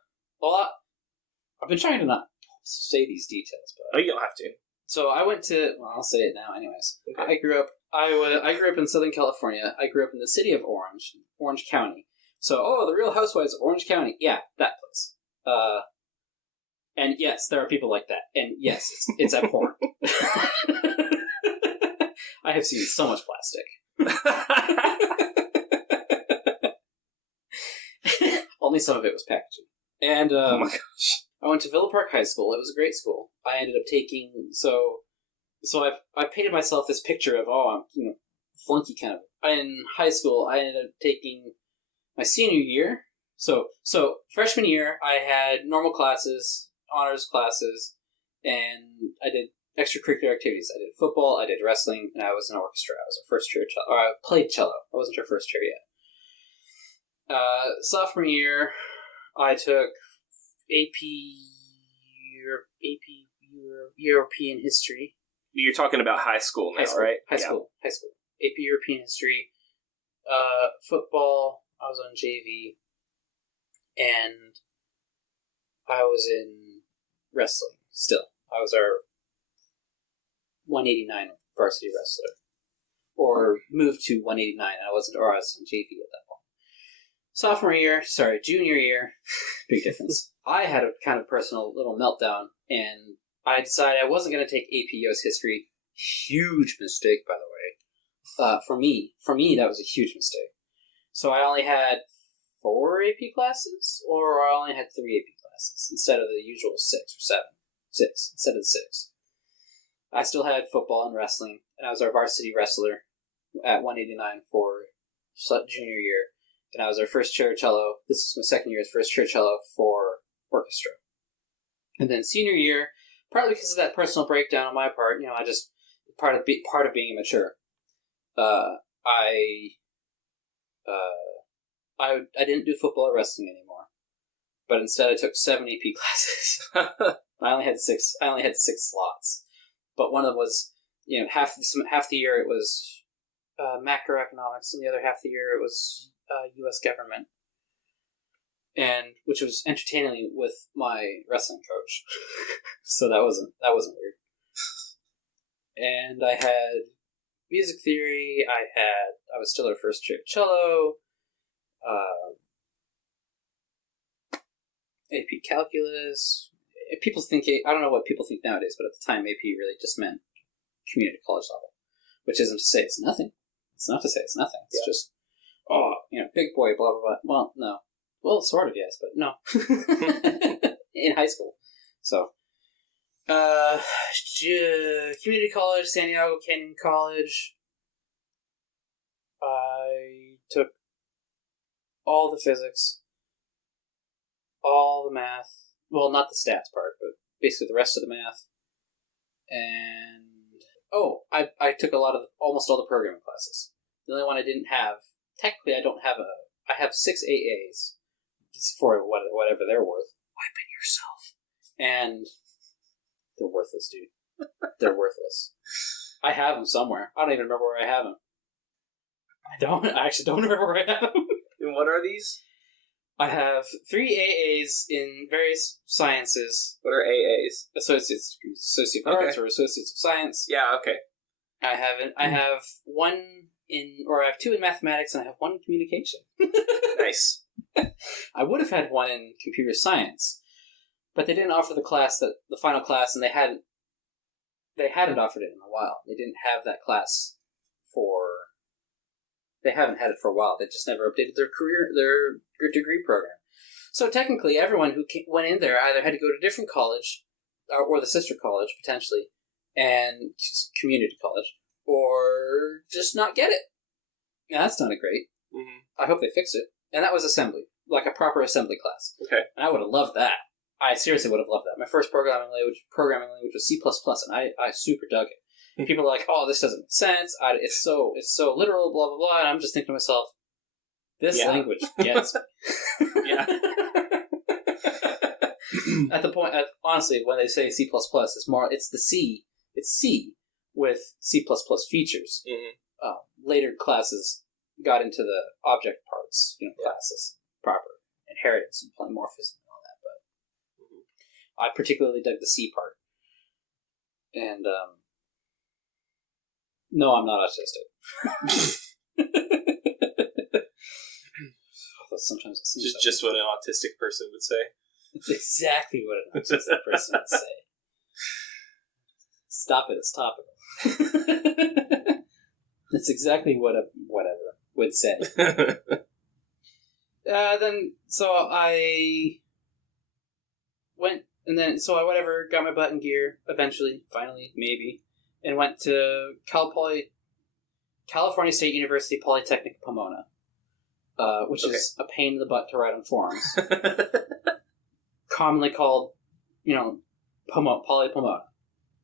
I've been trying to not say these details, but... Oh, you don't have to. So I went to... Well, I'll say it now anyways. Okay. I grew up in Southern California. I grew up in the city of Orange County. So, the Real Housewives of Orange County. Yeah, that place. And yes, there are people like that. And yes, it's abhorrent. I have seen so much plastic. Only some of it was packaging. And oh my gosh. I went to Villa Park High School. It was a great school. I ended up taking... So I've painted myself this picture of, I'm, flunky kind of... In high school, I ended up taking my senior year. So freshman year, I had normal classes, honors classes, and I did extracurricular activities. I did football, I did wrestling, and I was in orchestra. I was a first chair cello. Or I played cello. I wasn't a first chair yet. Sophomore year, I took AP European History. You're talking about high school now, right? High school. AP European History. Football, I was on JV. And I was in wrestling still. I was our 189 varsity wrestler. Or moved to 189, and I was on JV at that point. Junior year, big difference. I had a kind of personal little meltdown, and I decided I wasn't going to take AP US History. Huge mistake, by the way. For me, that was a huge mistake. So I only had 4 AP classes, or I only had 3 AP classes, instead of the usual 6 or 7. 6, instead of 6. I still had football and wrestling, and I was our varsity wrestler at 189 for junior year. And I was our first chair cello. This is my second year's first chair cello for orchestra. And then senior year, partly because of that personal breakdown on my part, I just part of being immature. I didn't do football or wrestling anymore, but instead I took 7 AP classes. I only had 6 slots, but one of them was half the year it was macroeconomics, and the other half the year it was U.S. government, and which was entertainingly with my wrestling coach. So that wasn't weird. And I had music theory. I was still our first chair cello. AP calculus. People think, I don't know what people think nowadays, but at the time AP really just meant community college level, which isn't to say it's nothing. It's not to say it's nothing. It's just, big boy, blah, blah, blah. Well, no. Well, sort of, yes, but no. In high school. So, Community college, San Diego Canyon College. I took all the physics, all the math. Well, not the stats part, but basically the rest of the math. And I took almost all the programming classes. The only one I didn't have. Technically, I have 6 AAs for whatever they're worth. Wipe it yourself. And they're worthless, dude. They're worthless. I have them somewhere. I don't even remember where I have them. I actually don't remember where I have them. And what are these? I have 3 AAs in various sciences. What are AAs? Associate of Arts or Associates of Science. Yeah, okay. I have 2 in mathematics and I have 1 in communication. Nice. I would have had 1 in computer science, but they didn't offer the final class, and they hadn't offered it in a while. They didn't have that class they haven't had it for a while. They just never updated their degree program. So technically, everyone who went in there either had to go to a different college, or the sister college, potentially, and just community college, or just not get it. Now, that's not great. Mm-hmm. I hope they fix it. And that was assembly, like a proper assembly class. Okay. And I would have loved that. I seriously would have loved that. My first programming language was C++, and I super dug it. And people are like, "Oh, this doesn't make sense. It's so literal, blah blah blah." And I'm just thinking to myself, "This language gets me." Yeah. At the point, honestly, when they say C++, it's the C. It's C with C++ features. Mm-hmm. Later classes got into the object parts, classes, proper inheritance and polymorphism and all that. But I particularly dug the C part. And no, I'm not autistic. Sometimes it seems just what an autistic person would say. It's exactly what an autistic person would say. Stop it! It's topical. That's exactly what a whatever would say. So I went, and then so I got my butt in gear eventually, finally, maybe, and went to California State University Polytechnic Pomona, which is a pain in the butt to write on forums. Commonly called, Poly Pomona.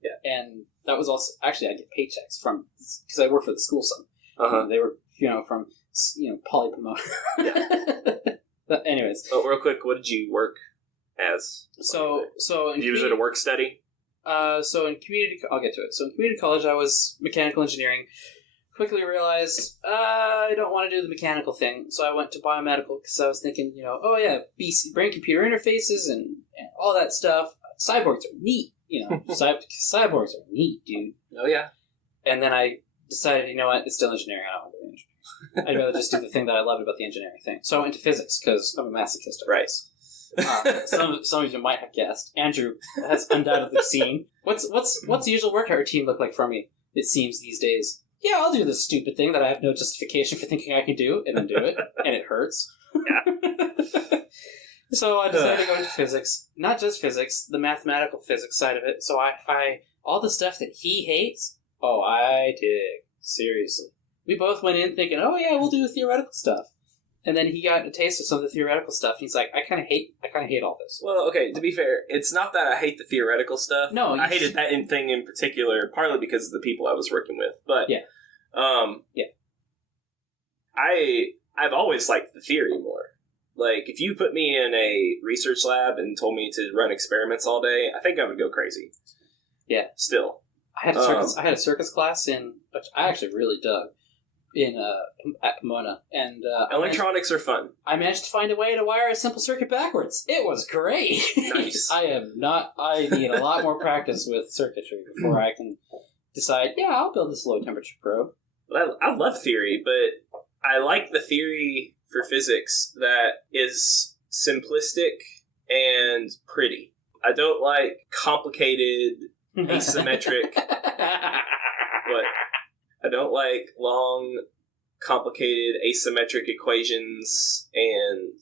Yeah. And that was also, actually, I get paychecks because I work for the school some. Uh-huh. They were, from, Poly Pomona. Yeah. But anyways. Oh, real quick, what did you work as? So did you use it a work study? So in community, I'll get to it. So in community college, I was mechanical engineering. Quickly realized I don't want to do the mechanical thing, so I went to biomedical because I was thinking, brain computer interfaces and all that stuff. Cyborgs are neat, cyborgs are neat, dude. Oh yeah. And then I decided, it's still engineering. I don't want to do engineering. I'd rather just do the thing that I loved about the engineering thing. So I went to physics because I'm a masochist. Right. Some of you might have guessed. Andrew has undoubtedly seen. What's the usual workout routine look like for me? It seems these days. Yeah, I'll do this stupid thing that I have no justification for thinking I can do, and then do it, and it hurts. Yeah. So I decided to go into physics. Not just physics, the mathematical physics side of it. So I all the stuff that he hates, I dig. Seriously. We both went in thinking, oh yeah, we'll do the theoretical stuff. And then he got a taste of some of the theoretical stuff, and he's like, I kind of hate all this. Well, okay, to be fair, it's not that I hate the theoretical stuff. No, I hated that thing in particular, partly because of the people I was working with. But yeah. I've always liked the theory more. Like, if you put me in a research lab and told me to run experiments all day, I think I would go crazy. Yeah. Still. I had a circus class which I actually really dug, at Pomona. And electronics are fun. I managed to find a way to wire a simple circuit backwards. It was great. Nice. I need a lot more practice with circuitry before I can decide, I'll build this low temperature probe. Well, I love theory, but I like the theory for physics that is simplistic and pretty. I don't like complicated, asymmetric, but I don't like long, complicated, asymmetric equations and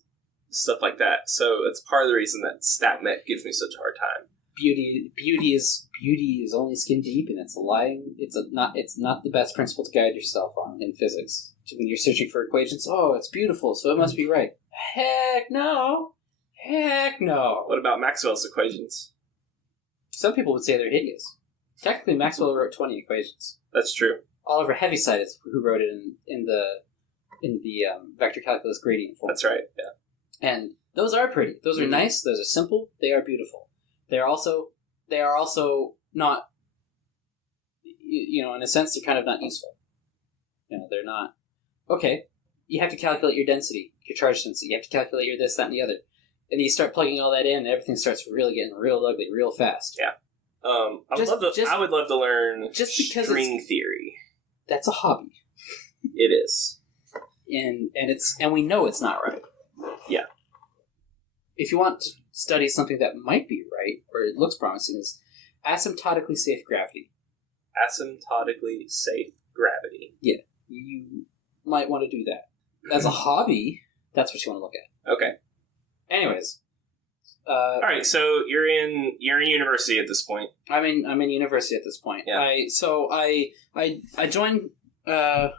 stuff like that. So it's part of the reason that StatMech gives me such a hard time. beauty is only skin deep, and it's lying. It's not the best principle to guide yourself on in physics. When you're searching for equations, oh, it's beautiful, so it must be right. Heck no. What about Maxwell's equations? Some people would say they're hideous. Technically, Maxwell wrote 20 equations. That's true. Oliver Heaviside is who wrote it in the vector calculus gradient form. That's right. Yeah. And those are pretty. Those are nice. Those are simple. They are beautiful. They are also not. In a sense, they're kind of not useful. They're not. Okay, you have to calculate your density, your charge density. You have to calculate your this, that, and the other. And you start plugging all that in, and everything starts really getting real ugly real fast. Yeah. I would love to learn just because string theory. That's a hobby. It is. And we know it's not right. Yeah. If you want to study something that might be right, or it looks promising, is asymptotically safe gravity. Asymptotically safe gravity. Yeah. You might want to do that. As a hobby, that's what you want to look at. Okay. Anyways. All right, so you're in university at this point. I'm in university at this point. Yeah. I joined. I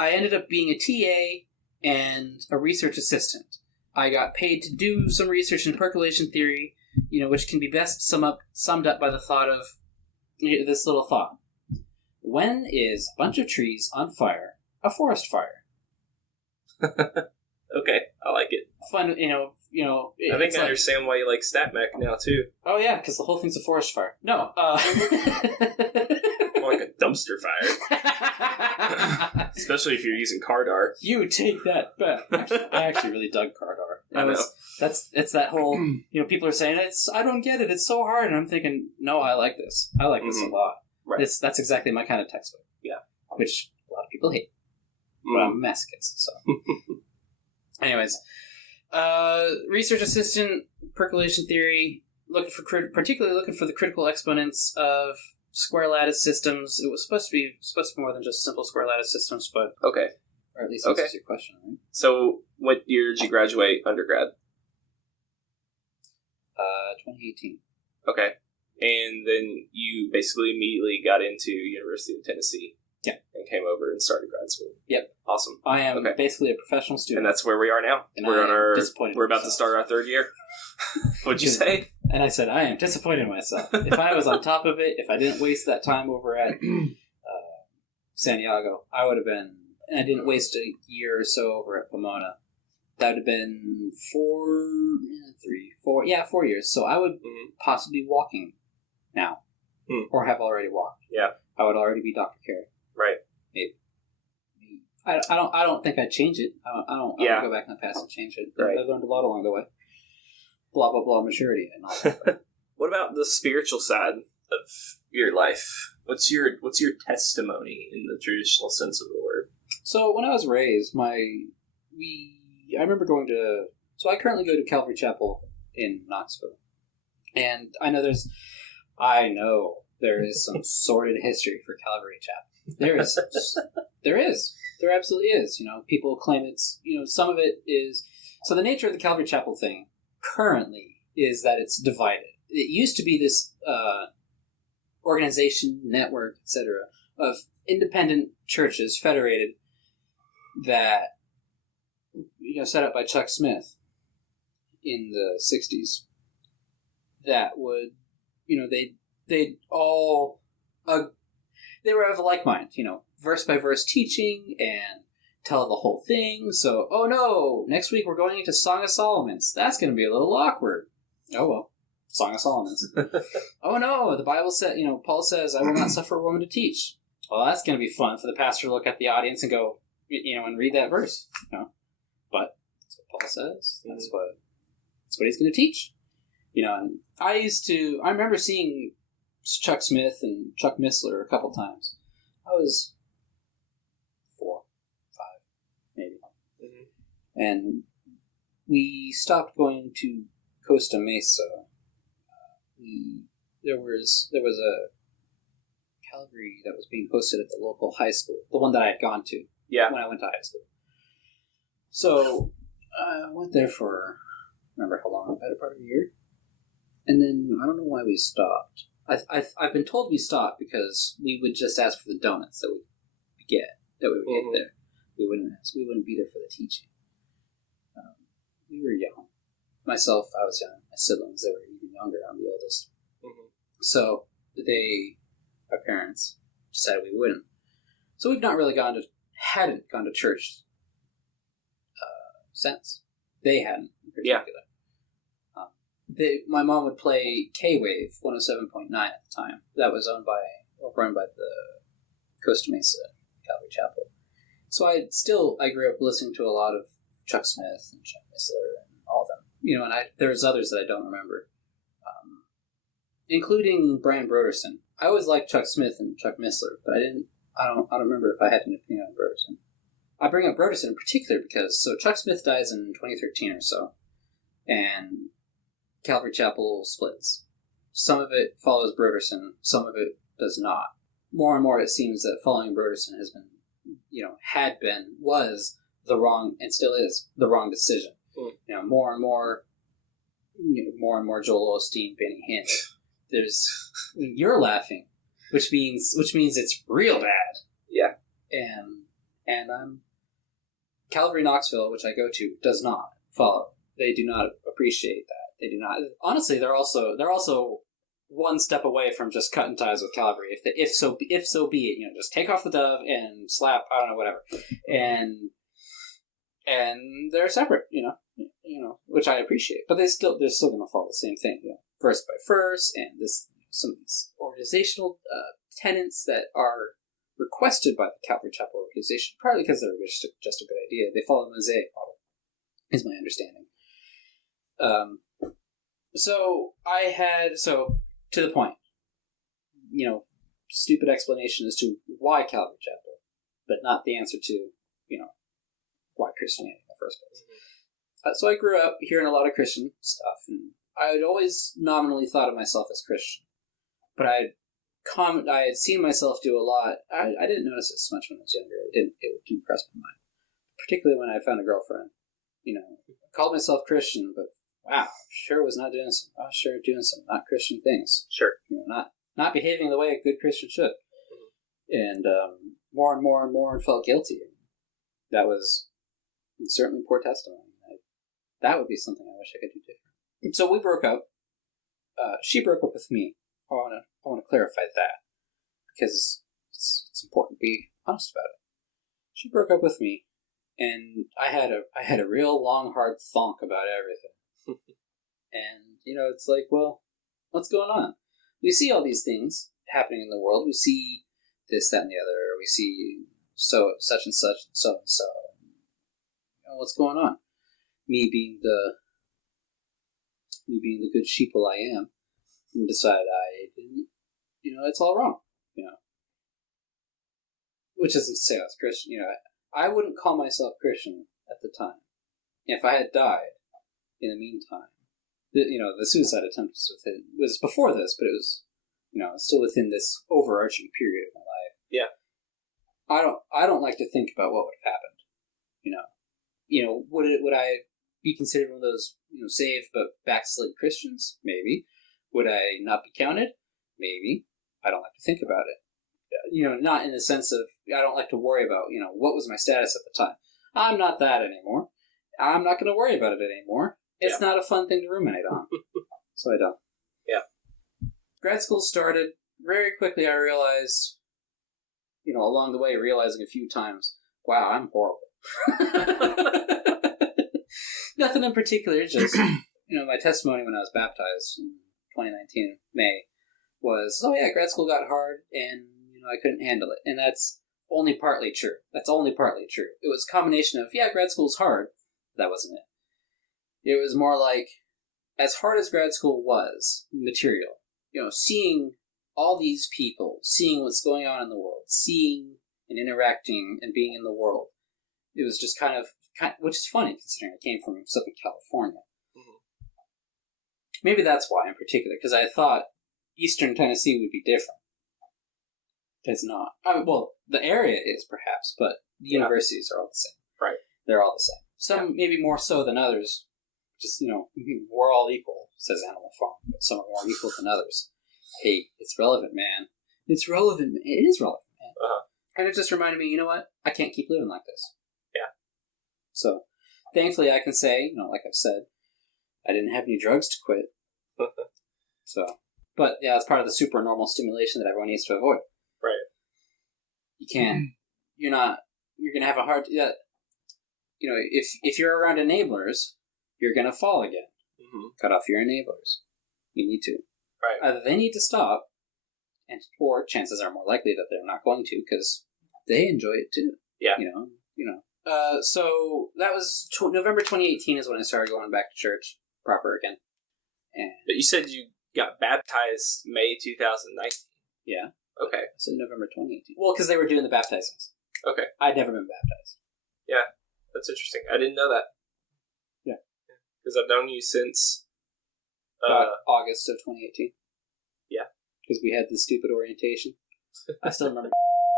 ended up being a TA and a research assistant. I got paid to do some research in percolation theory, which can be best summed up by the thought of this little thought: when is a bunch of trees on fire a forest fire? Okay, I like it. Fun, I think I understand why you like StatMech now too. Oh yeah, because the whole thing's a forest fire. No, More like a dumpster fire. Especially if you're using Cardar. You take that back. I actually really dug Cardar. It's that whole, people are saying, I don't get it, it's so hard. And I'm thinking, no, I like this. I like this a lot. Right. That's exactly my kind of textbook. Yeah. Which a lot of people hate. But I'm a masochist, so. Anyways, research assistant, percolation theory, particularly looking for the critical exponents of square lattice systems. It was supposed to be more than just simple square lattice systems, but okay, or at least answers your question, right? So, what year did you graduate undergrad? 2018. Okay, and then you basically immediately got into University of Tennessee. Yeah, and came over and started grad school. Yep, awesome. I am basically a professional student, and that's where we are now. And We're about to start our third year. What'd you say? And I said, I am disappointed in myself. If I was on top of it, if I didn't waste that time over at Santiago, I would have been. And I didn't waste a year or so over at Pomona. That would have been 4 years. So I would possibly be walking now, or have already walked. Yeah, I would already be Dr. Cary. Right. Maybe. I don't think I'd change it. I don't go back in the past and change it. Right. I learned a lot along the way. Blah blah blah, maturity and all that. What about the spiritual side of your life? What's your testimony in the traditional sense of the word? So when I was raised, I remember going to. So I currently go to Calvary Chapel in Knoxville, and I know there is some sordid history for Calvary Chapel. There absolutely is. People claim it's. Some of it is. So the nature of the Calvary Chapel thing currently is that it's divided. It used to be this organization, network, etc., of independent churches federated that set up by Chuck Smith in the 60s that would they'd all they were of a like mind, verse by verse teaching and tell the whole thing. So, oh no, next week we're going into Song of Solomon's. That's going to be a little awkward. Oh well, Song of Solomon's. Oh no, the Bible said, Paul says, I will not suffer a woman to teach. Well, that's going to be fun for the pastor to look at the audience and go, and read that verse. But that's what Paul says. That's what he's going to teach. And I remember seeing Chuck Smith and Chuck Missler a couple times. I was 4, 5, maybe. Mm-hmm. And we stopped going to Costa Mesa. There was a Calvary that was being hosted at the local high school, the one that I had gone to when I went to high school. So I went there for, remember how long? A better part of a year? And then, I don't know why we stopped. I've been told we stopped because we would just ask for the donuts that we would get there. We wouldn't be there for the teaching. We were young. Myself, I was young. My siblings, they were even younger. I'm the oldest. Mm-hmm. So our parents decided we wouldn't. So we've not really hadn't gone to church since. They hadn't, in particular. My mom would play K-Wave 107.9 at the time. That was run by the Costa Mesa Calvary Chapel. So I grew up listening to a lot of Chuck Smith and Chuck Missler and all of them. You know, and there's others that I don't remember, including Brian Broderson. I always liked Chuck Smith and Chuck Missler, but I don't remember if I had an opinion on Broderson. I bring up Broderson in particular because Chuck Smith dies in 2013 or so, and Calvary Chapel splits. Some of it follows Broderson, some of it does not. More and more it seems that following Broderson has been, was the wrong, and still is, the wrong decision. Mm. You know, more and more Joel Osteen, Benny Hinn. You're laughing, which means it's real bad. Yeah. And Calvary Knoxville, which I go to, does not follow. They do not appreciate that. They do not. Honestly, they're also one step away from just cutting ties with Calvary. If so be it. You know, just take off the dove and slap. I don't know, whatever. And they're separate. You know, which I appreciate. But they're still going to follow the same thing. You know, verse by verse, and some of these organizational tenets that are requested by the Calvary Chapel organization, partly because they're just a good idea. They follow the Mosaic model, is my understanding. So to the point, you know, stupid explanation as to why Calvary Chapel, but not the answer to, you know, why Christianity in the first place. So I grew up hearing a lot of Christian stuff, and I had always nominally thought of myself as Christian, but I had seen myself do a lot. I didn't notice it so much when I was younger. It didn't cross my mind, particularly when I found a girlfriend. You know, I called myself Christian, but wow, doing some not Christian things. Sure. You know, not behaving the way a good Christian should. Mm-hmm. And more and more felt guilty. That was certainly poor testimony. That would be something I wish I could do different. So we broke up. She broke up with me. I want to clarify that because it's important to be honest about it. She broke up with me, and I had a real long, hard thonk about everything. And you know, it's like, well, what's going on? We see all these things happening in the world. We see this, that, and the other. We see such and such, and so and so. You know, what's going on? Me being the good sheeple I am, and decided I didn't. You know, it's all wrong. You know, which isn't to say I was Christian. You know, I wouldn't call myself Christian at the time. If I had died in the meantime, the suicide attempt was before this, but it was, you know, still within this overarching period of my life. Yeah. I don't like to think about what would have happened. You know, would I be considered one of those, you know, saved but backslid Christians? Maybe. Would I not be counted? Maybe. I don't like to think about it. You know, not in the sense of, I don't like to worry about, you know, what was my status at the time. I'm not that anymore. I'm not going to worry about it anymore. It's not a fun thing to ruminate on. So I don't. Yeah. Grad school started. Very quickly I realized, you know, along the way, realizing a few times, wow, I'm horrible. Nothing in particular, just, you know, my testimony when I was baptized in 2019, May, was, oh yeah, grad school got hard, and, you know, I couldn't handle it. And that's only partly true. It was a combination of, yeah, grad school's hard. That wasn't it. It was more like, as hard as grad school was, material, you know, seeing all these people, seeing what's going on in the world, seeing and interacting and being in the world, it was just kind of which is funny considering I came from Southern California. Mm-hmm. Maybe that's why in particular, because I thought Eastern Tennessee would be different. It's not. I mean, well, the area is perhaps, but the universities are all the same. Right. They're all the same. Some maybe more so than others, just, we're all equal, says Animal Farm, but some are more equal than others. Hey, it's relevant, man. It's relevant. It is relevant, man. Uh-huh. And it just reminded me, you know what? I can't keep living like this. Yeah. So, thankfully, I can say, like I've said, I didn't have any drugs to quit. So, but yeah, it's part of the supernormal stimulation that everyone needs to avoid. Right. You can't. You're going to have a hard. Yeah. If you're around enablers, you're going to fall again. Mm-hmm. Cut off your enablers. You need to. Right. Either they need to stop, or chances are more likely that they're not going to because they enjoy it too. Yeah. So that was November 2018 is when I started going back to church proper again. But you said you got baptized May 2019. Yeah. Okay. So November 2018. Well, because they were doing the baptizings. Okay. I'd never been baptized. Yeah, that's interesting. I didn't know that. Yeah. Because I've known you since... August of 2018. Yeah. Because we had the stupid orientation. I still remember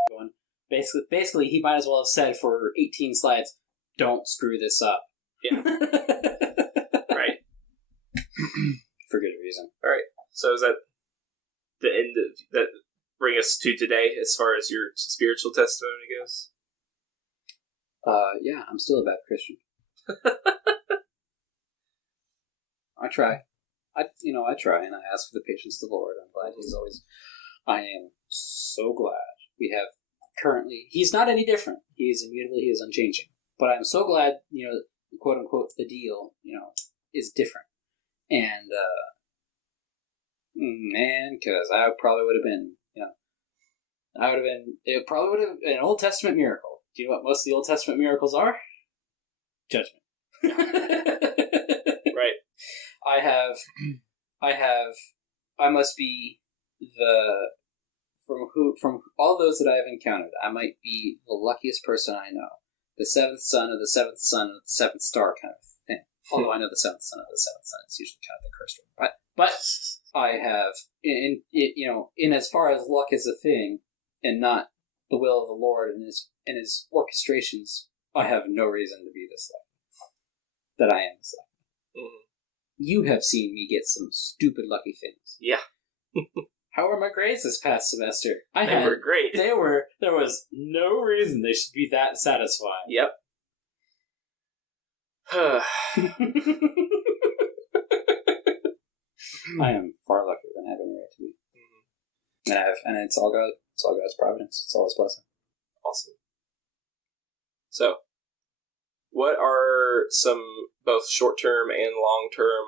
going... Basically, he might as well have said for 18 slides, don't screw this up. Yeah. Right. For good reason. All right. So is that the end of that? Bring us to today as far as your spiritual testimony goes? Yeah, I'm still a bad Christian. I try. I try, and I ask for the patience of the Lord. I'm glad He's always... I am so glad we have currently... He's not any different. He is immutable. He is unchanging. But I'm so glad, quote-unquote, the deal, is different. And, man, because I probably would have been, it probably would have been an Old Testament miracle. Do you know what most of the Old Testament miracles are? Judgment. Right. I must be from all those that I have encountered, I might be the luckiest person I know. The seventh son of the seventh son of the seventh star kind of thing. Although I know the seventh son of the seventh son is usually kind of the cursed one. But I have, in as far as luck is a thing, and not the will of the Lord and his orchestrations, I have no reason to be this lucky. That I am this lucky. Mm-hmm. You have seen me get some stupid lucky things. Yeah. How were my grades this past semester? They were great. There was no reason they should be that satisfying. Yep. I am far luckier than I have any right to be. Mm-hmm. And it's all God. It's all God's providence. It's all His blessing. Awesome. So, what are some both short-term and long-term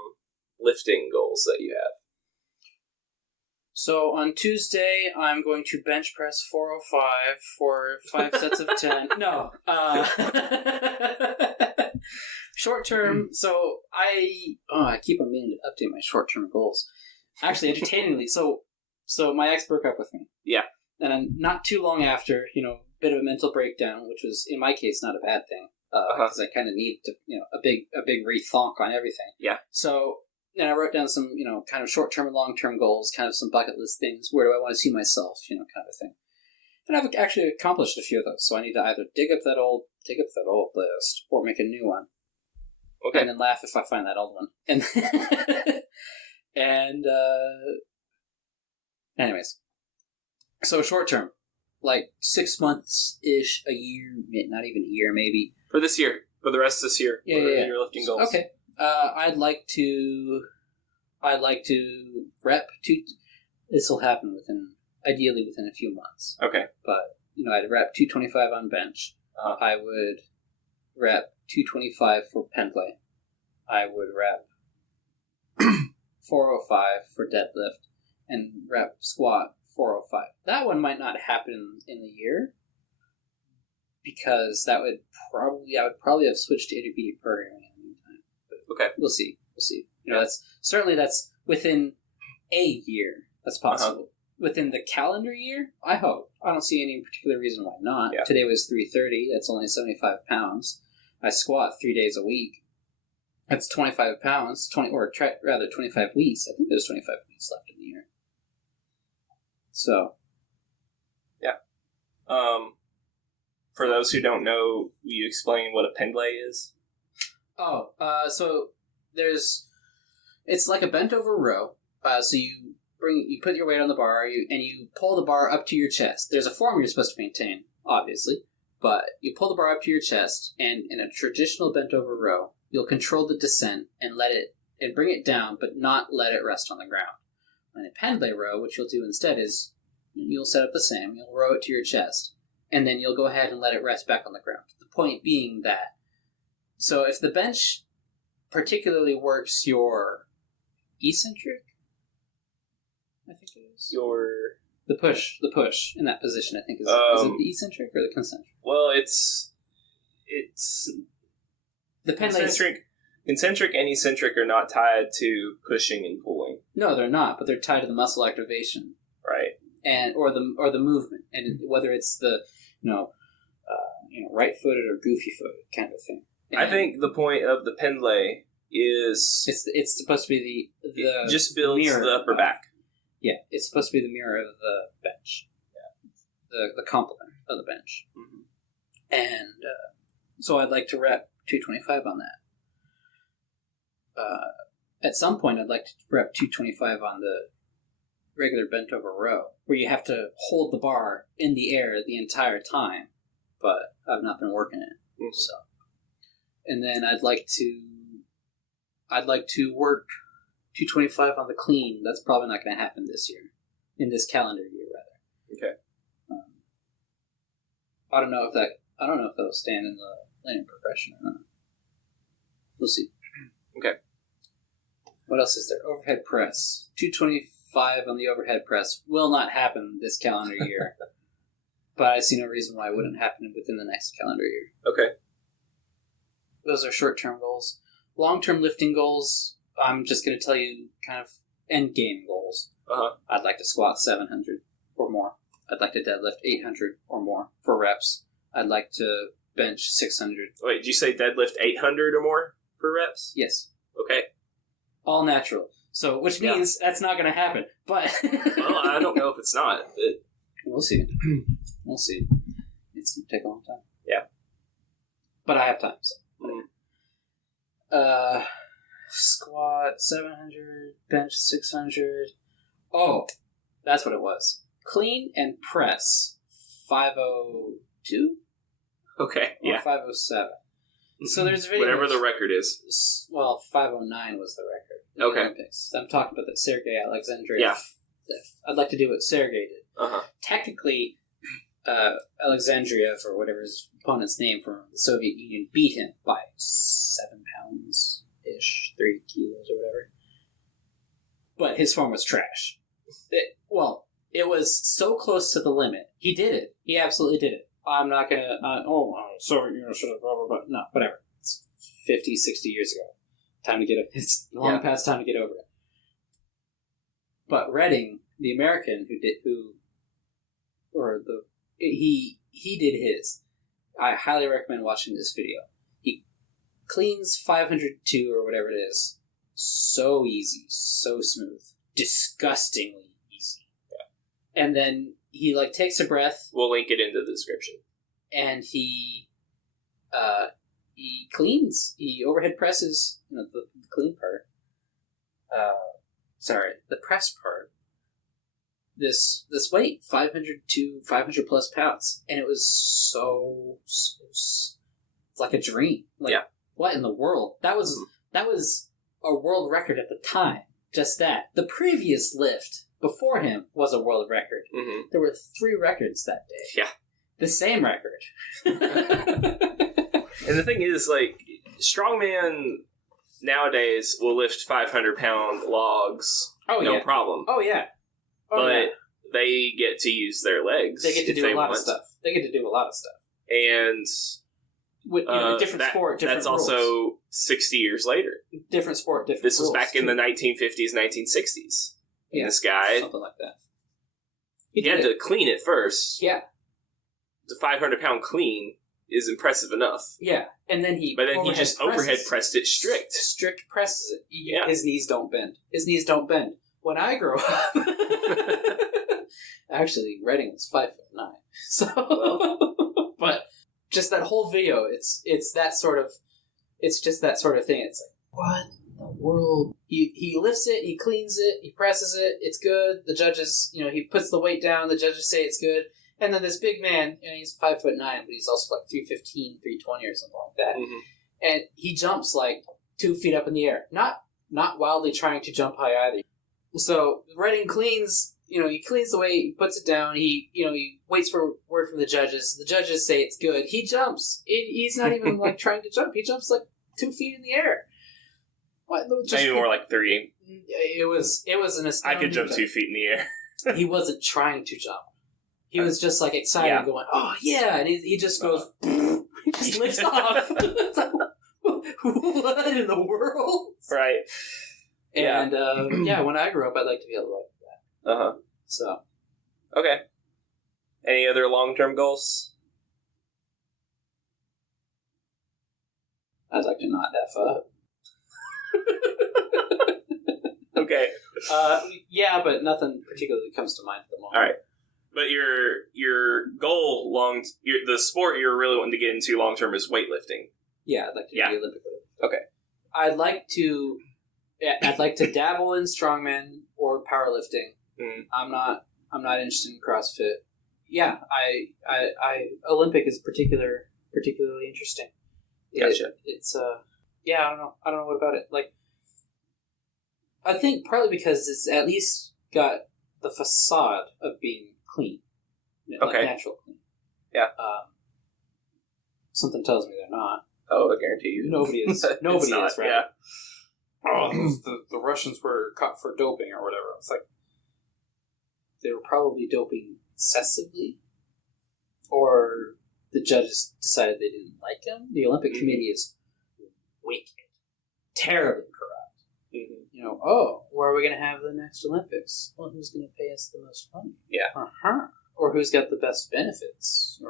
lifting goals that you have? So on Tuesday, I'm going to bench press 405 for 5 sets of 10. No. Short term, so I keep on meaning to update my short term goals. Actually, entertainingly, so my ex broke up with me. Yeah. And then not too long after, bit of a mental breakdown, which was, in my case, not a bad thing. Because I kind of need to, a big rethonk on everything. Yeah. So... And I wrote down some, kind of short-term and long-term goals, kind of some bucket list things. Where do I want to see myself, kind of thing. And I've actually accomplished a few of those. So I need to either dig up that old list or make a new one. Okay. And then laugh if I find that old one. And anyways, so short-term, like 6 months-ish, a year, not even a year, maybe. For this year, for the rest of this year. Yeah. Your lifting goals. Okay. I'd like to rep to. This will happen ideally within a few months. Okay. But I'd rep 225 on bench. I would rep 225 for pen play. I would rep 405 for deadlift, and rep squat 405. That one might not happen in the year because I would probably have switched to intermediate programming. Okay. We'll see. That's within a year. That's possible. Within the calendar year, I hope. I don't see any particular reason why not. Yeah. Today was 330. That's only 75 pounds. I squat 3 days a week. That's 25 pounds. 25 weeks. I think there's 25 weeks left in the year. So. Yeah. For those who don't know, will you explain what a pendlay is? So it's like a bent over row. So you put your weight on the bar, and you pull the bar up to your chest. There's a form you're supposed to maintain, obviously, but you pull the bar up to your chest, and in a traditional bent over row, you'll control the descent and bring it down, but not let it rest on the ground. In a pendlay row, what you'll do instead is you'll set up the same. You'll row it to your chest, and then you'll go ahead and let it rest back on the ground. The point being that, so if the bench particularly works your eccentric, I think it is. The push in that position, I think, is it the eccentric or the concentric? Well, it's the pendlay. Concentric and eccentric are not tied to pushing and pulling. No, they're not, but they're tied to the muscle activation, right? Or the movement, and whether it's the right-footed or goofy-footed kind of thing. And I think the point of the pendlay is it's supposed to be the it just builds mirror the upper back. Yeah, it's supposed to be the mirror of the bench. Yeah, the complement of the bench, and so I'd like to rep 225 on that. At some point, I'd like to rep 225 on the regular bent over row, where you have to hold the bar in the air the entire time, but I've not been working it. Mm-hmm. So, and then I'd like to work 225 on the clean. That's probably not going to happen this year, in this calendar year, rather. Okay. I don't know if that'll stand in the linear progression or not. We'll see. Okay. What else is there? Overhead press. 225 on the overhead press will not happen this calendar year. But I see no reason why it wouldn't happen within the next calendar year. Okay. Those are short-term goals. Long-term lifting goals, I'm just going to tell you kind of end-game goals. Uh-huh. I'd like to squat 700 or more. I'd like to deadlift 800 or more for reps. I'd like to bench 600. Wait, did you say deadlift 800 or more for reps? Yes. Okay. All natural. So, which means that's not going to happen. But well, I don't know if it's not. But we'll see. We'll see. It's going to take a long time. Yeah. But I have time. So. Squat 700, bench 600. Oh, that's what it was. Clean and press 502? Okay, or 507. So there's a video. Whatever the record is. Well, 509 was the record. Okay. Olympics. I'm talking about the Sergei Alexandriev. Yeah. I'd like to do what Sergei did. Uh-huh. Technically, Alexandriev, or whatever his opponent's name from the Soviet Union, beat him by 7 pounds-ish, 3 kilos or whatever. But his form was trash. It was so close to the limit. He did it. He absolutely did it. I'm not going to, sorry, should have, blah, blah, blah. No, whatever. It's 50, 60 years ago. Time to get it. It's long past time to get over it. But Redding, the American he did his. I highly recommend watching this video. He cleans 502 or whatever it is. So easy, so smooth. Disgustingly easy. Yeah. And then he takes a breath. We'll link it in the description. And he cleans. He overhead presses, the clean part. The press part. This weight, 500 to 500 plus pounds, and it was so it's like a dream. What in the world? That was a world record at the time. Just that. The previous lift before him was a world record. Mm-hmm. There were 3 records that day. Yeah. The same record. And the thing is, strongman nowadays will lift 500-pound logs. No problem. Oh, yeah. But they get to use their legs. They get to do a lot of stuff. And with different sport, different that's rules. also 60 years later. Different sport, different This was rules, back in the 1950s, 1960s. Yeah, this guy, something like that. He had to clean it first. Yeah. The 500-pound clean is impressive enough. Yeah, and then he just overhead pressed it strict. Strict presses it. His knees don't bend. When I grow up, actually, Redding was 5'9". So, but just that whole video, it's just that sort of thing. It's like, the world? He lifts it, he cleans it, he presses it, it's good. The judges, he puts the weight down, the judges say it's good. And then this big man, he's 5'9", but he's also like 315, 320 or something like that. Mm-hmm. And he jumps like 2 feet up in the air. Not wildly trying to jump high either. So Redding cleans, he cleans the weight, he puts it down, he waits for word from the judges. The judges say it's good. He jumps. He's not even like trying to jump. He jumps like 2 feet in the air. Maybe more like 3. It was an astounding I could jump 2 feet in the air. He wasn't trying to jump. He was just like excited, going, "Oh yeah!" And he just goes, he just lifts off. It's like, what in the world? Right. And when I grew up, I'd like to be able to like that. Uh huh. So. Okay. Any other long-term goals? I'd like to not F up. Okay. Yeah, but nothing particularly comes to mind at the moment. All right. But your goal the sport you're really wanting to get into long term is weightlifting. Yeah, I'd like to be Olympic weightlifter. Okay. I'd like to dabble in strongman or powerlifting. Mm. I'm not interested in CrossFit. Yeah, I Olympic is particularly interesting. Gotcha. It's I don't know what about it. Like, I think partly because it's at least got the facade of being clean, like natural clean. Yeah. Something tells me they're not. Oh, I guarantee you. Nobody is. Nobody is, right? Yeah. Oh, the Russians were caught for doping or whatever. It's like they were probably doping excessively, or the judges decided they didn't like him. The Olympic Committee is wicked, terribly corrupt. Mm-hmm. Where are we going to have the next Olympics? Well, who's going to pay us the most money? Yeah. Or who's got the best benefits?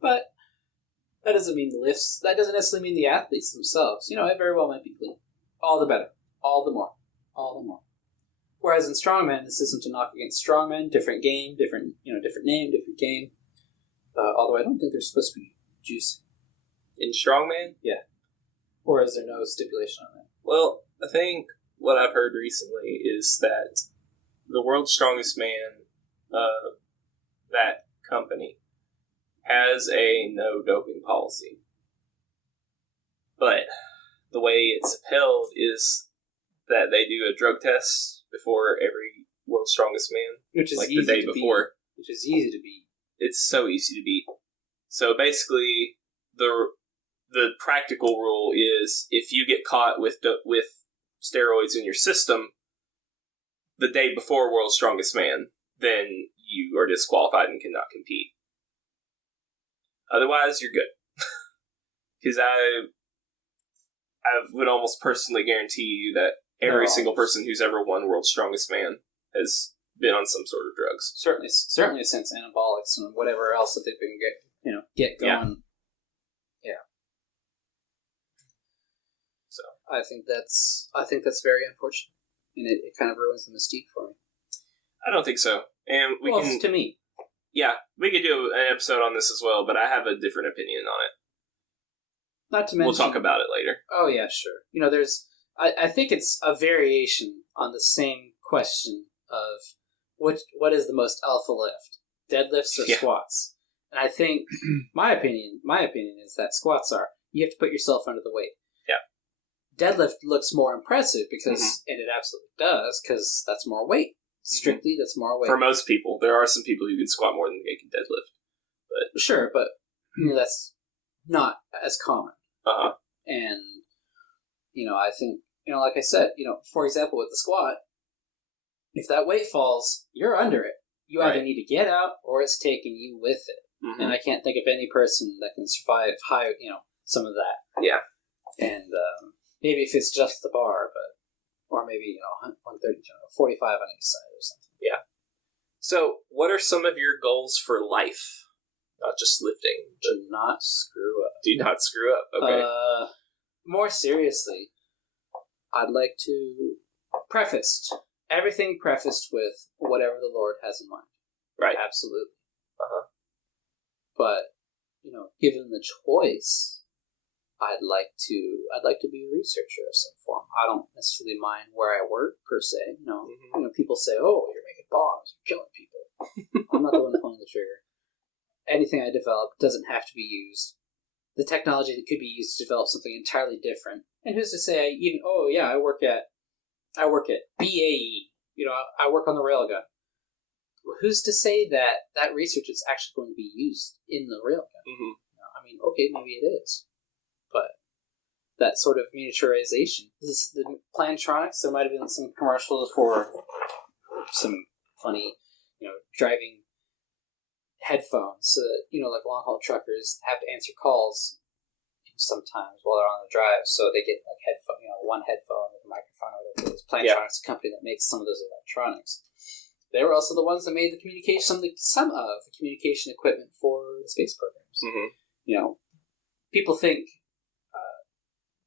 But that doesn't mean the lifts. That doesn't necessarily mean the athletes themselves. It very well might be clean. All the better. All the more. All the more. Whereas in strongman, this isn't a knock against strongman. Different game, different name, different game. Although I don't think there's supposed to be juice in strongman. Yeah. Or is there no stipulation on that? Well, I think what I've heard recently is that the world's strongest man, that company, has a no doping policy. But the way it's upheld is that they do a drug test before every world's strongest man, which is like easy the day to before. Beat. Which is easy to beat. It's so easy to beat. So basically, the practical rule is if you get caught with steroids in your system the day before World's Strongest Man, then you are disqualified and cannot compete. Otherwise, you're good. Because I would almost personally guarantee you that every single person who's ever won World's Strongest Man has been on some sort of drugs. Certainly since anabolics and whatever else that they've been get going. Yeah. So I think that's very unfortunate, and it kind of ruins the mystique for me. I don't think so, and to me. Yeah, we could do an episode on this as well, but I have a different opinion on it. Not to mention, we'll talk about it later. Oh yeah, sure. There's I think it's a variation on the same question of what is the most alpha lift, deadlifts or squats. And I think my opinion is that squats you have to put yourself under the weight. Yeah. Deadlift looks more impressive because, and it absolutely does, because that's more weight. Strictly, that's more weight. For most people, there are some people who can squat more than they can deadlift. But sure, but that's not as common. Uh-huh. And I think like I said, for example, with the squat, if that weight falls, you're under it. You either need to get out or it's taking you with it. Mm-hmm. And I can't think of any person that can survive high, some of that. Yeah. And maybe if it's just the bar, or maybe 130, 45 on each side or something. Yeah. So, what are some of your goals for life? Not just lifting. Do not screw up. Do not screw up. Okay. More seriously, I'd like to everything prefaced with whatever the Lord has in mind. Right. Absolutely. Uh-huh. But, given the choice, I'd like to be a researcher of some form. I don't necessarily mind where I work per se. You know, people say, "Oh, you're making bombs, you're killing people." I'm not the one pulling the trigger. Anything I develop doesn't have to be used. The technology that could be used to develop something entirely different. And who's to say I work at BAE. You know, I work on the railgun. Who's to say that research is actually going to be used in the railgun? Mm-hmm. I mean, okay, maybe it is, but that sort of miniaturization. The Plantronics. There might have been some commercials for some funny, driving headphones, so that, like long haul truckers have to answer calls sometimes while they're on the drive, so they get like headphone, one headphone with a microphone or whatever it is. Plantronics, a company that makes some of those electronics. They were also the ones that made the communication, some of the communication equipment for the space programs. Mm-hmm. People think,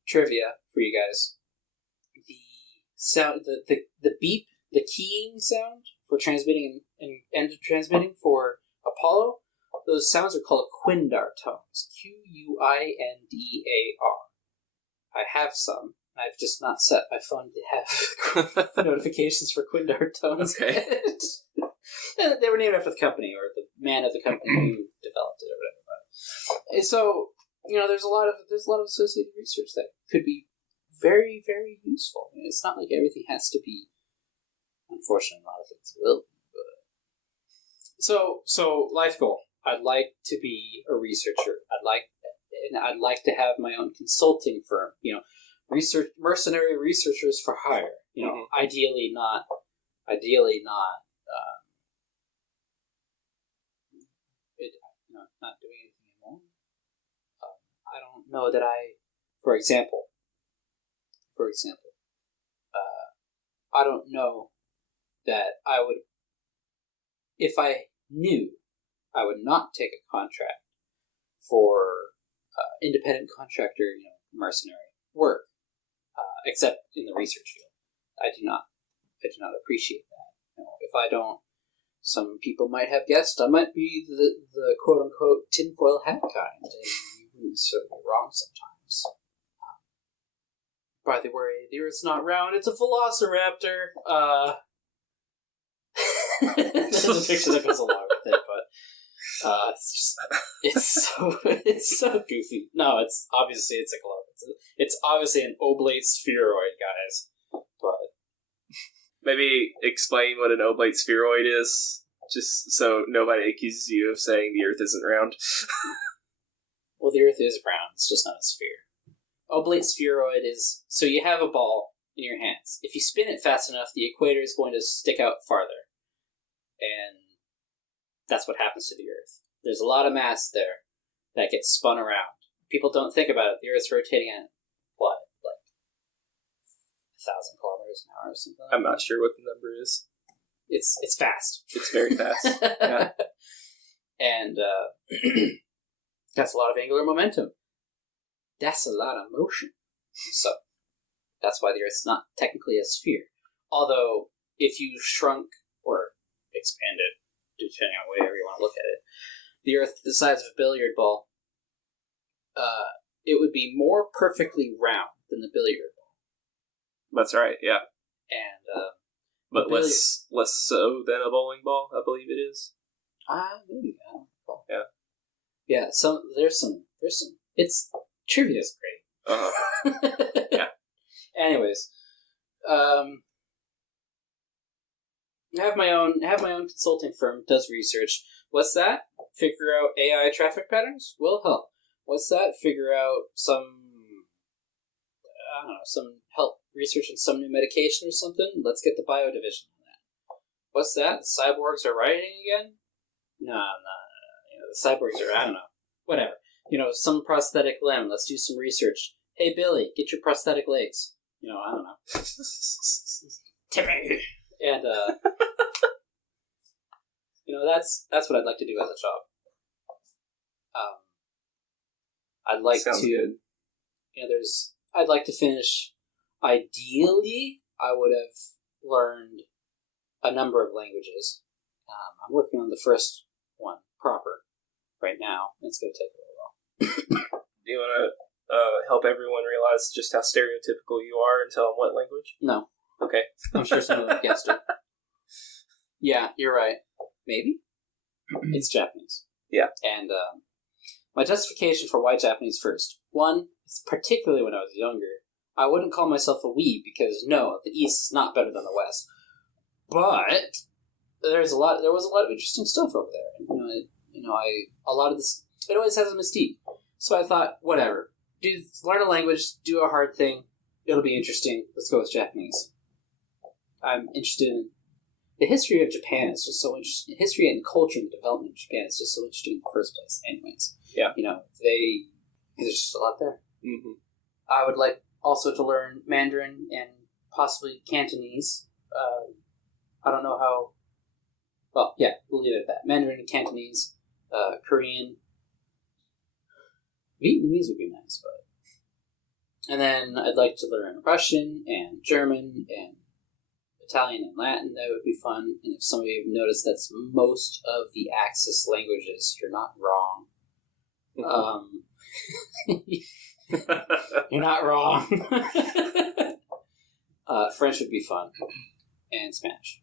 trivia for you guys, the sound, the beep, the keying sound for transmitting and transmitting for Apollo, those sounds are called Quindar tones. Quindar. I have some. I've just not set my phone to have notifications for Quindar tones. Okay. They were named after the company or the man of the company who developed it or whatever. And so, there's a lot of associated research that could be very, very useful. It's not like everything has to be. Unfortunately, a lot of things will be. So life goal. I'd like to be a researcher. I'd like to have my own consulting firm. Mercenary researchers for hire. Ideally not. Not doing anything anymore. I don't know that for example, I don't know that I would, if I knew, I would not take a contract for independent contractor, mercenary work, except in the research field. I do not appreciate that. If I don't, some people might have guessed I might be the quote-unquote tinfoil hat kind, and you wouldn't necessarily be wrong sometimes. By the way, the Earth's not round, it's a velociraptor. There's a picture that goes along with it, but it's so goofy. No, it's a glove. It's obviously an oblate spheroid, guys. But maybe explain what an oblate spheroid is, just so nobody accuses you of saying the Earth isn't round. Well, the Earth is round. It's just not a sphere. Oblate spheroid is, so you have a ball in your hands. If you spin it fast enough, the equator is going to stick out farther. And that's what happens to the Earth. There's a lot of mass there that gets spun around. People don't think about it. The Earth's rotating at, what, like 1,000 kilometers an hour or something? I'm not sure what the number is. It's fast. It's very fast. Yeah. And that's a lot of angular momentum. That's a lot of motion. So that's why the Earth's not technically a sphere. Although, if you shrunk or expanded, depending on whatever you want to look at it, the Earth the size of a billiard ball, it would be more perfectly round than the billiard ball. That's right, yeah. And but less so than a bowling ball, I believe it is. Maybe. I don't know. Yeah. Yeah, there's some it's trivia's great. Yeah. Anyways, have my own consulting firm, does research. What's that? Figure out AI traffic patterns? Will help. What's that? Figure out some help research in some new medication or something? Let's get the bio division on that. What's that? The cyborgs are writing again? No. The cyborgs are, I don't know. Whatever. Some prosthetic limb. Let's do some research. Hey, Billy, get your prosthetic legs. I don't know. Timmy! And, that's what I'd like to do as a job. I'd like Sounds to, good. I'd like to finish, ideally, I would have learned a number of languages. I'm working on the first one, proper, right now. It's going to take a little while. Do you want to help everyone realize just how stereotypical you are and tell them what language? No. Okay. I'm sure someone would have guessed it. Yeah, you're right. Maybe? It's Japanese. Yeah. And my justification for why Japanese first. One, particularly when I was younger, I wouldn't call myself a weeb because, no, the East is not better than the West. But there was a lot of interesting stuff over there. A lot of this, it always has a mystique. So I thought, whatever. Learn a language, do a hard thing. It'll be interesting. Let's go with Japanese. I'm interested in the history of Japan. Is just so interesting. History and culture and the development of Japan is just so interesting in the first place. Anyways, yeah, there's just a lot there. Mm-hmm. I would like also to learn Mandarin and possibly Cantonese. I don't know how. Well, yeah, we'll leave it at that. Mandarin and Cantonese, Korean, Vietnamese would be nice, but. And then I'd like to learn Russian and German and Italian and Latin. That would be fun. And if some of you have noticed, that's most of the Axis languages. You're not wrong. You're not wrong. French would be fun. And Spanish.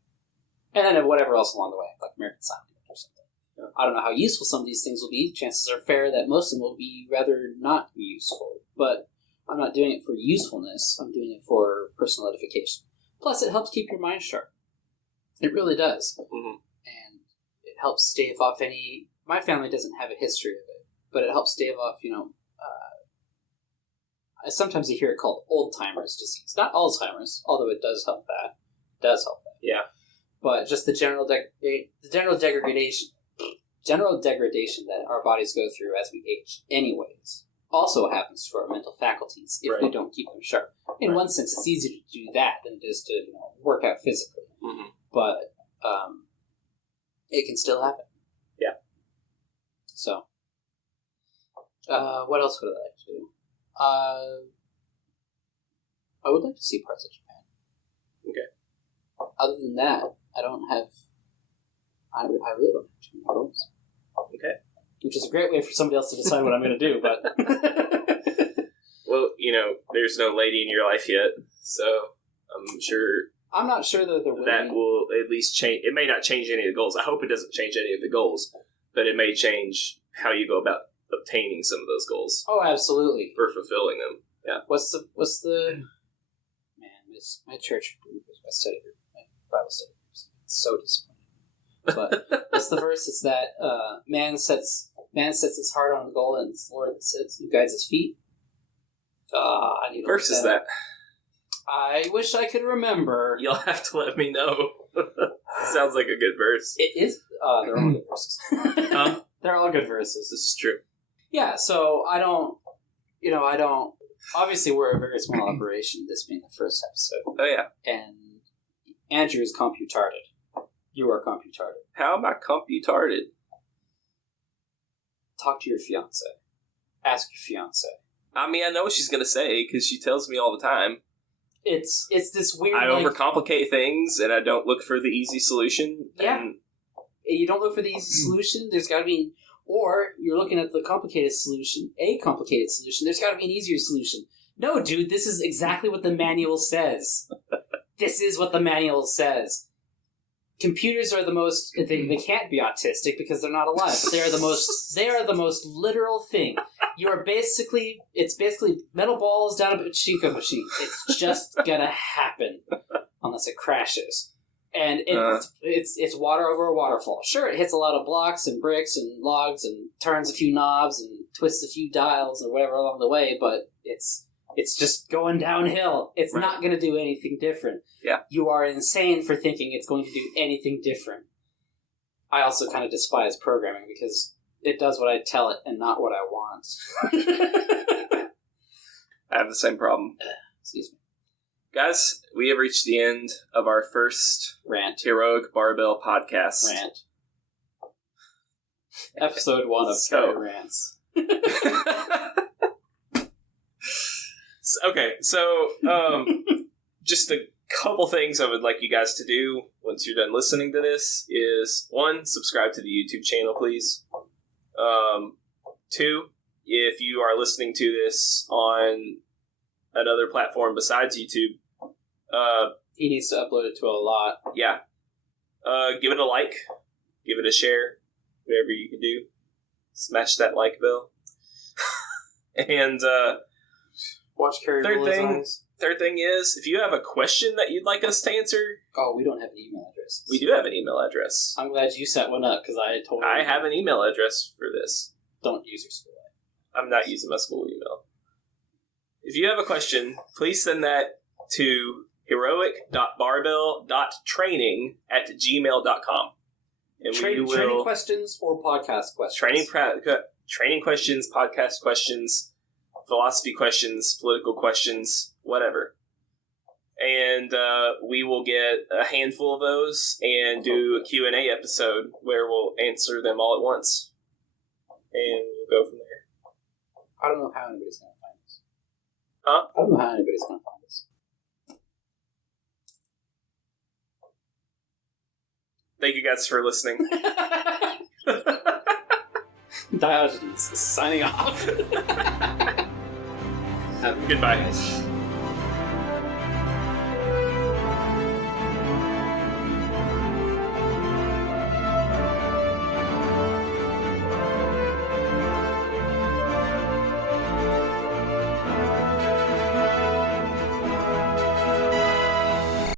And then whatever else along the way, like American Sign Language or something. Yeah. I don't know how useful some of these things will be. Chances are fair that most of them will be rather not useful. But I'm not doing it for usefulness. I'm doing it for personal edification. Plus, it helps keep your mind sharp. It really does. Mm-hmm. And it helps stave off any... My family doesn't have a history of it, but it helps stave off, sometimes you hear it called old-timers disease. Not Alzheimer's, although it does help that. Yeah. But just the general degradation that our bodies go through as we age anyways also happens to our mental faculties if we don't keep them sharp. In one sense, it's easier to do that than it is to work out physically. Mm-hmm. But it can still happen. Yeah. So, what else would I like to do? I would like to see parts of Japan. Okay. Other than that, I really don't have too many goals. Okay. Which is a great way for somebody else to decide what I'm going to do, but... Well, there's no lady in your life yet, so I'm not sure that there will that be. will at least change. It may not change any of the goals. I hope it doesn't change any of the goals, but it may change how you go about obtaining some of those goals. Oh, absolutely. For fulfilling them. Yeah. What's the... Man, my church group, my study group, my Bible study group, it's so disappointing. But what's the verse? It's that man sets his heart on a goal, and the Lord guides his feet. I need to verse is that? I wish I could remember. You'll have to let me know. Sounds like a good verse. It is. They're all good verses. Huh? They're all good verses. This is true. Yeah. So I don't. Obviously, we're a very small operation. This being the first episode. Oh yeah. And Andrew is computarded. You are computarded. How am I computarded? Talk to your fiance. Ask your fiance. I mean, I know what she's going to say, because she tells me all the time. It's this weird... I overcomplicate things, and I don't look for the easy solution. Yeah. And you don't look for the easy solution. There's got to be... Or you're looking at the complicated solution, a complicated solution. There's got to be an easier solution. No, dude, this is exactly what the manual says. This is what the manual says. Computers are the most... They can't be autistic because they're not alive. But they are the most literal thing. It's basically metal balls down a pachinko machine. It's just gonna happen unless it crashes. And it's water over a waterfall. Sure, it hits a lot of blocks and bricks and logs and turns a few knobs and twists a few dials or whatever along the way, but it's just going downhill. It's not going to do anything different. Yeah. You are insane for thinking it's going to do anything different. I also kind of despise programming because it does what I tell it and not what I want. I have the same problem. Excuse me. Guys, we have reached the end of our first Heroic Barbell podcast. Rant. Episode 1 of Cary Rants. Okay, so just a couple things I would like you guys to do once you're done listening to this is, 1, subscribe to the YouTube channel, please. 2, if you are listening to this on another platform besides YouTube, He needs to upload it to a lot. yeah, give it a like, give it a share, whatever you can do. Smash that like bell. And Watch Cary roll his eyes. third thing is, if you have a question that you'd like us to answer, Oh, we don't have an email address. we do have an email address. I'm glad you set one up because I totally. I have an email address for this. Don't use your school. I'm not using my school email. If you have a question, please send that to heroic.barbell.training@gmail.com. And Training questions or podcast questions? Training questions, podcast questions, philosophy questions, political questions, whatever. And we will get a handful of those and do a Q&A episode where we'll answer them all at once. And we'll go from there. I don't know how anybody's going to find this. Huh? I don't know how anybody's going to find this. Thank you guys for listening. Diogenes signing off. Goodbye.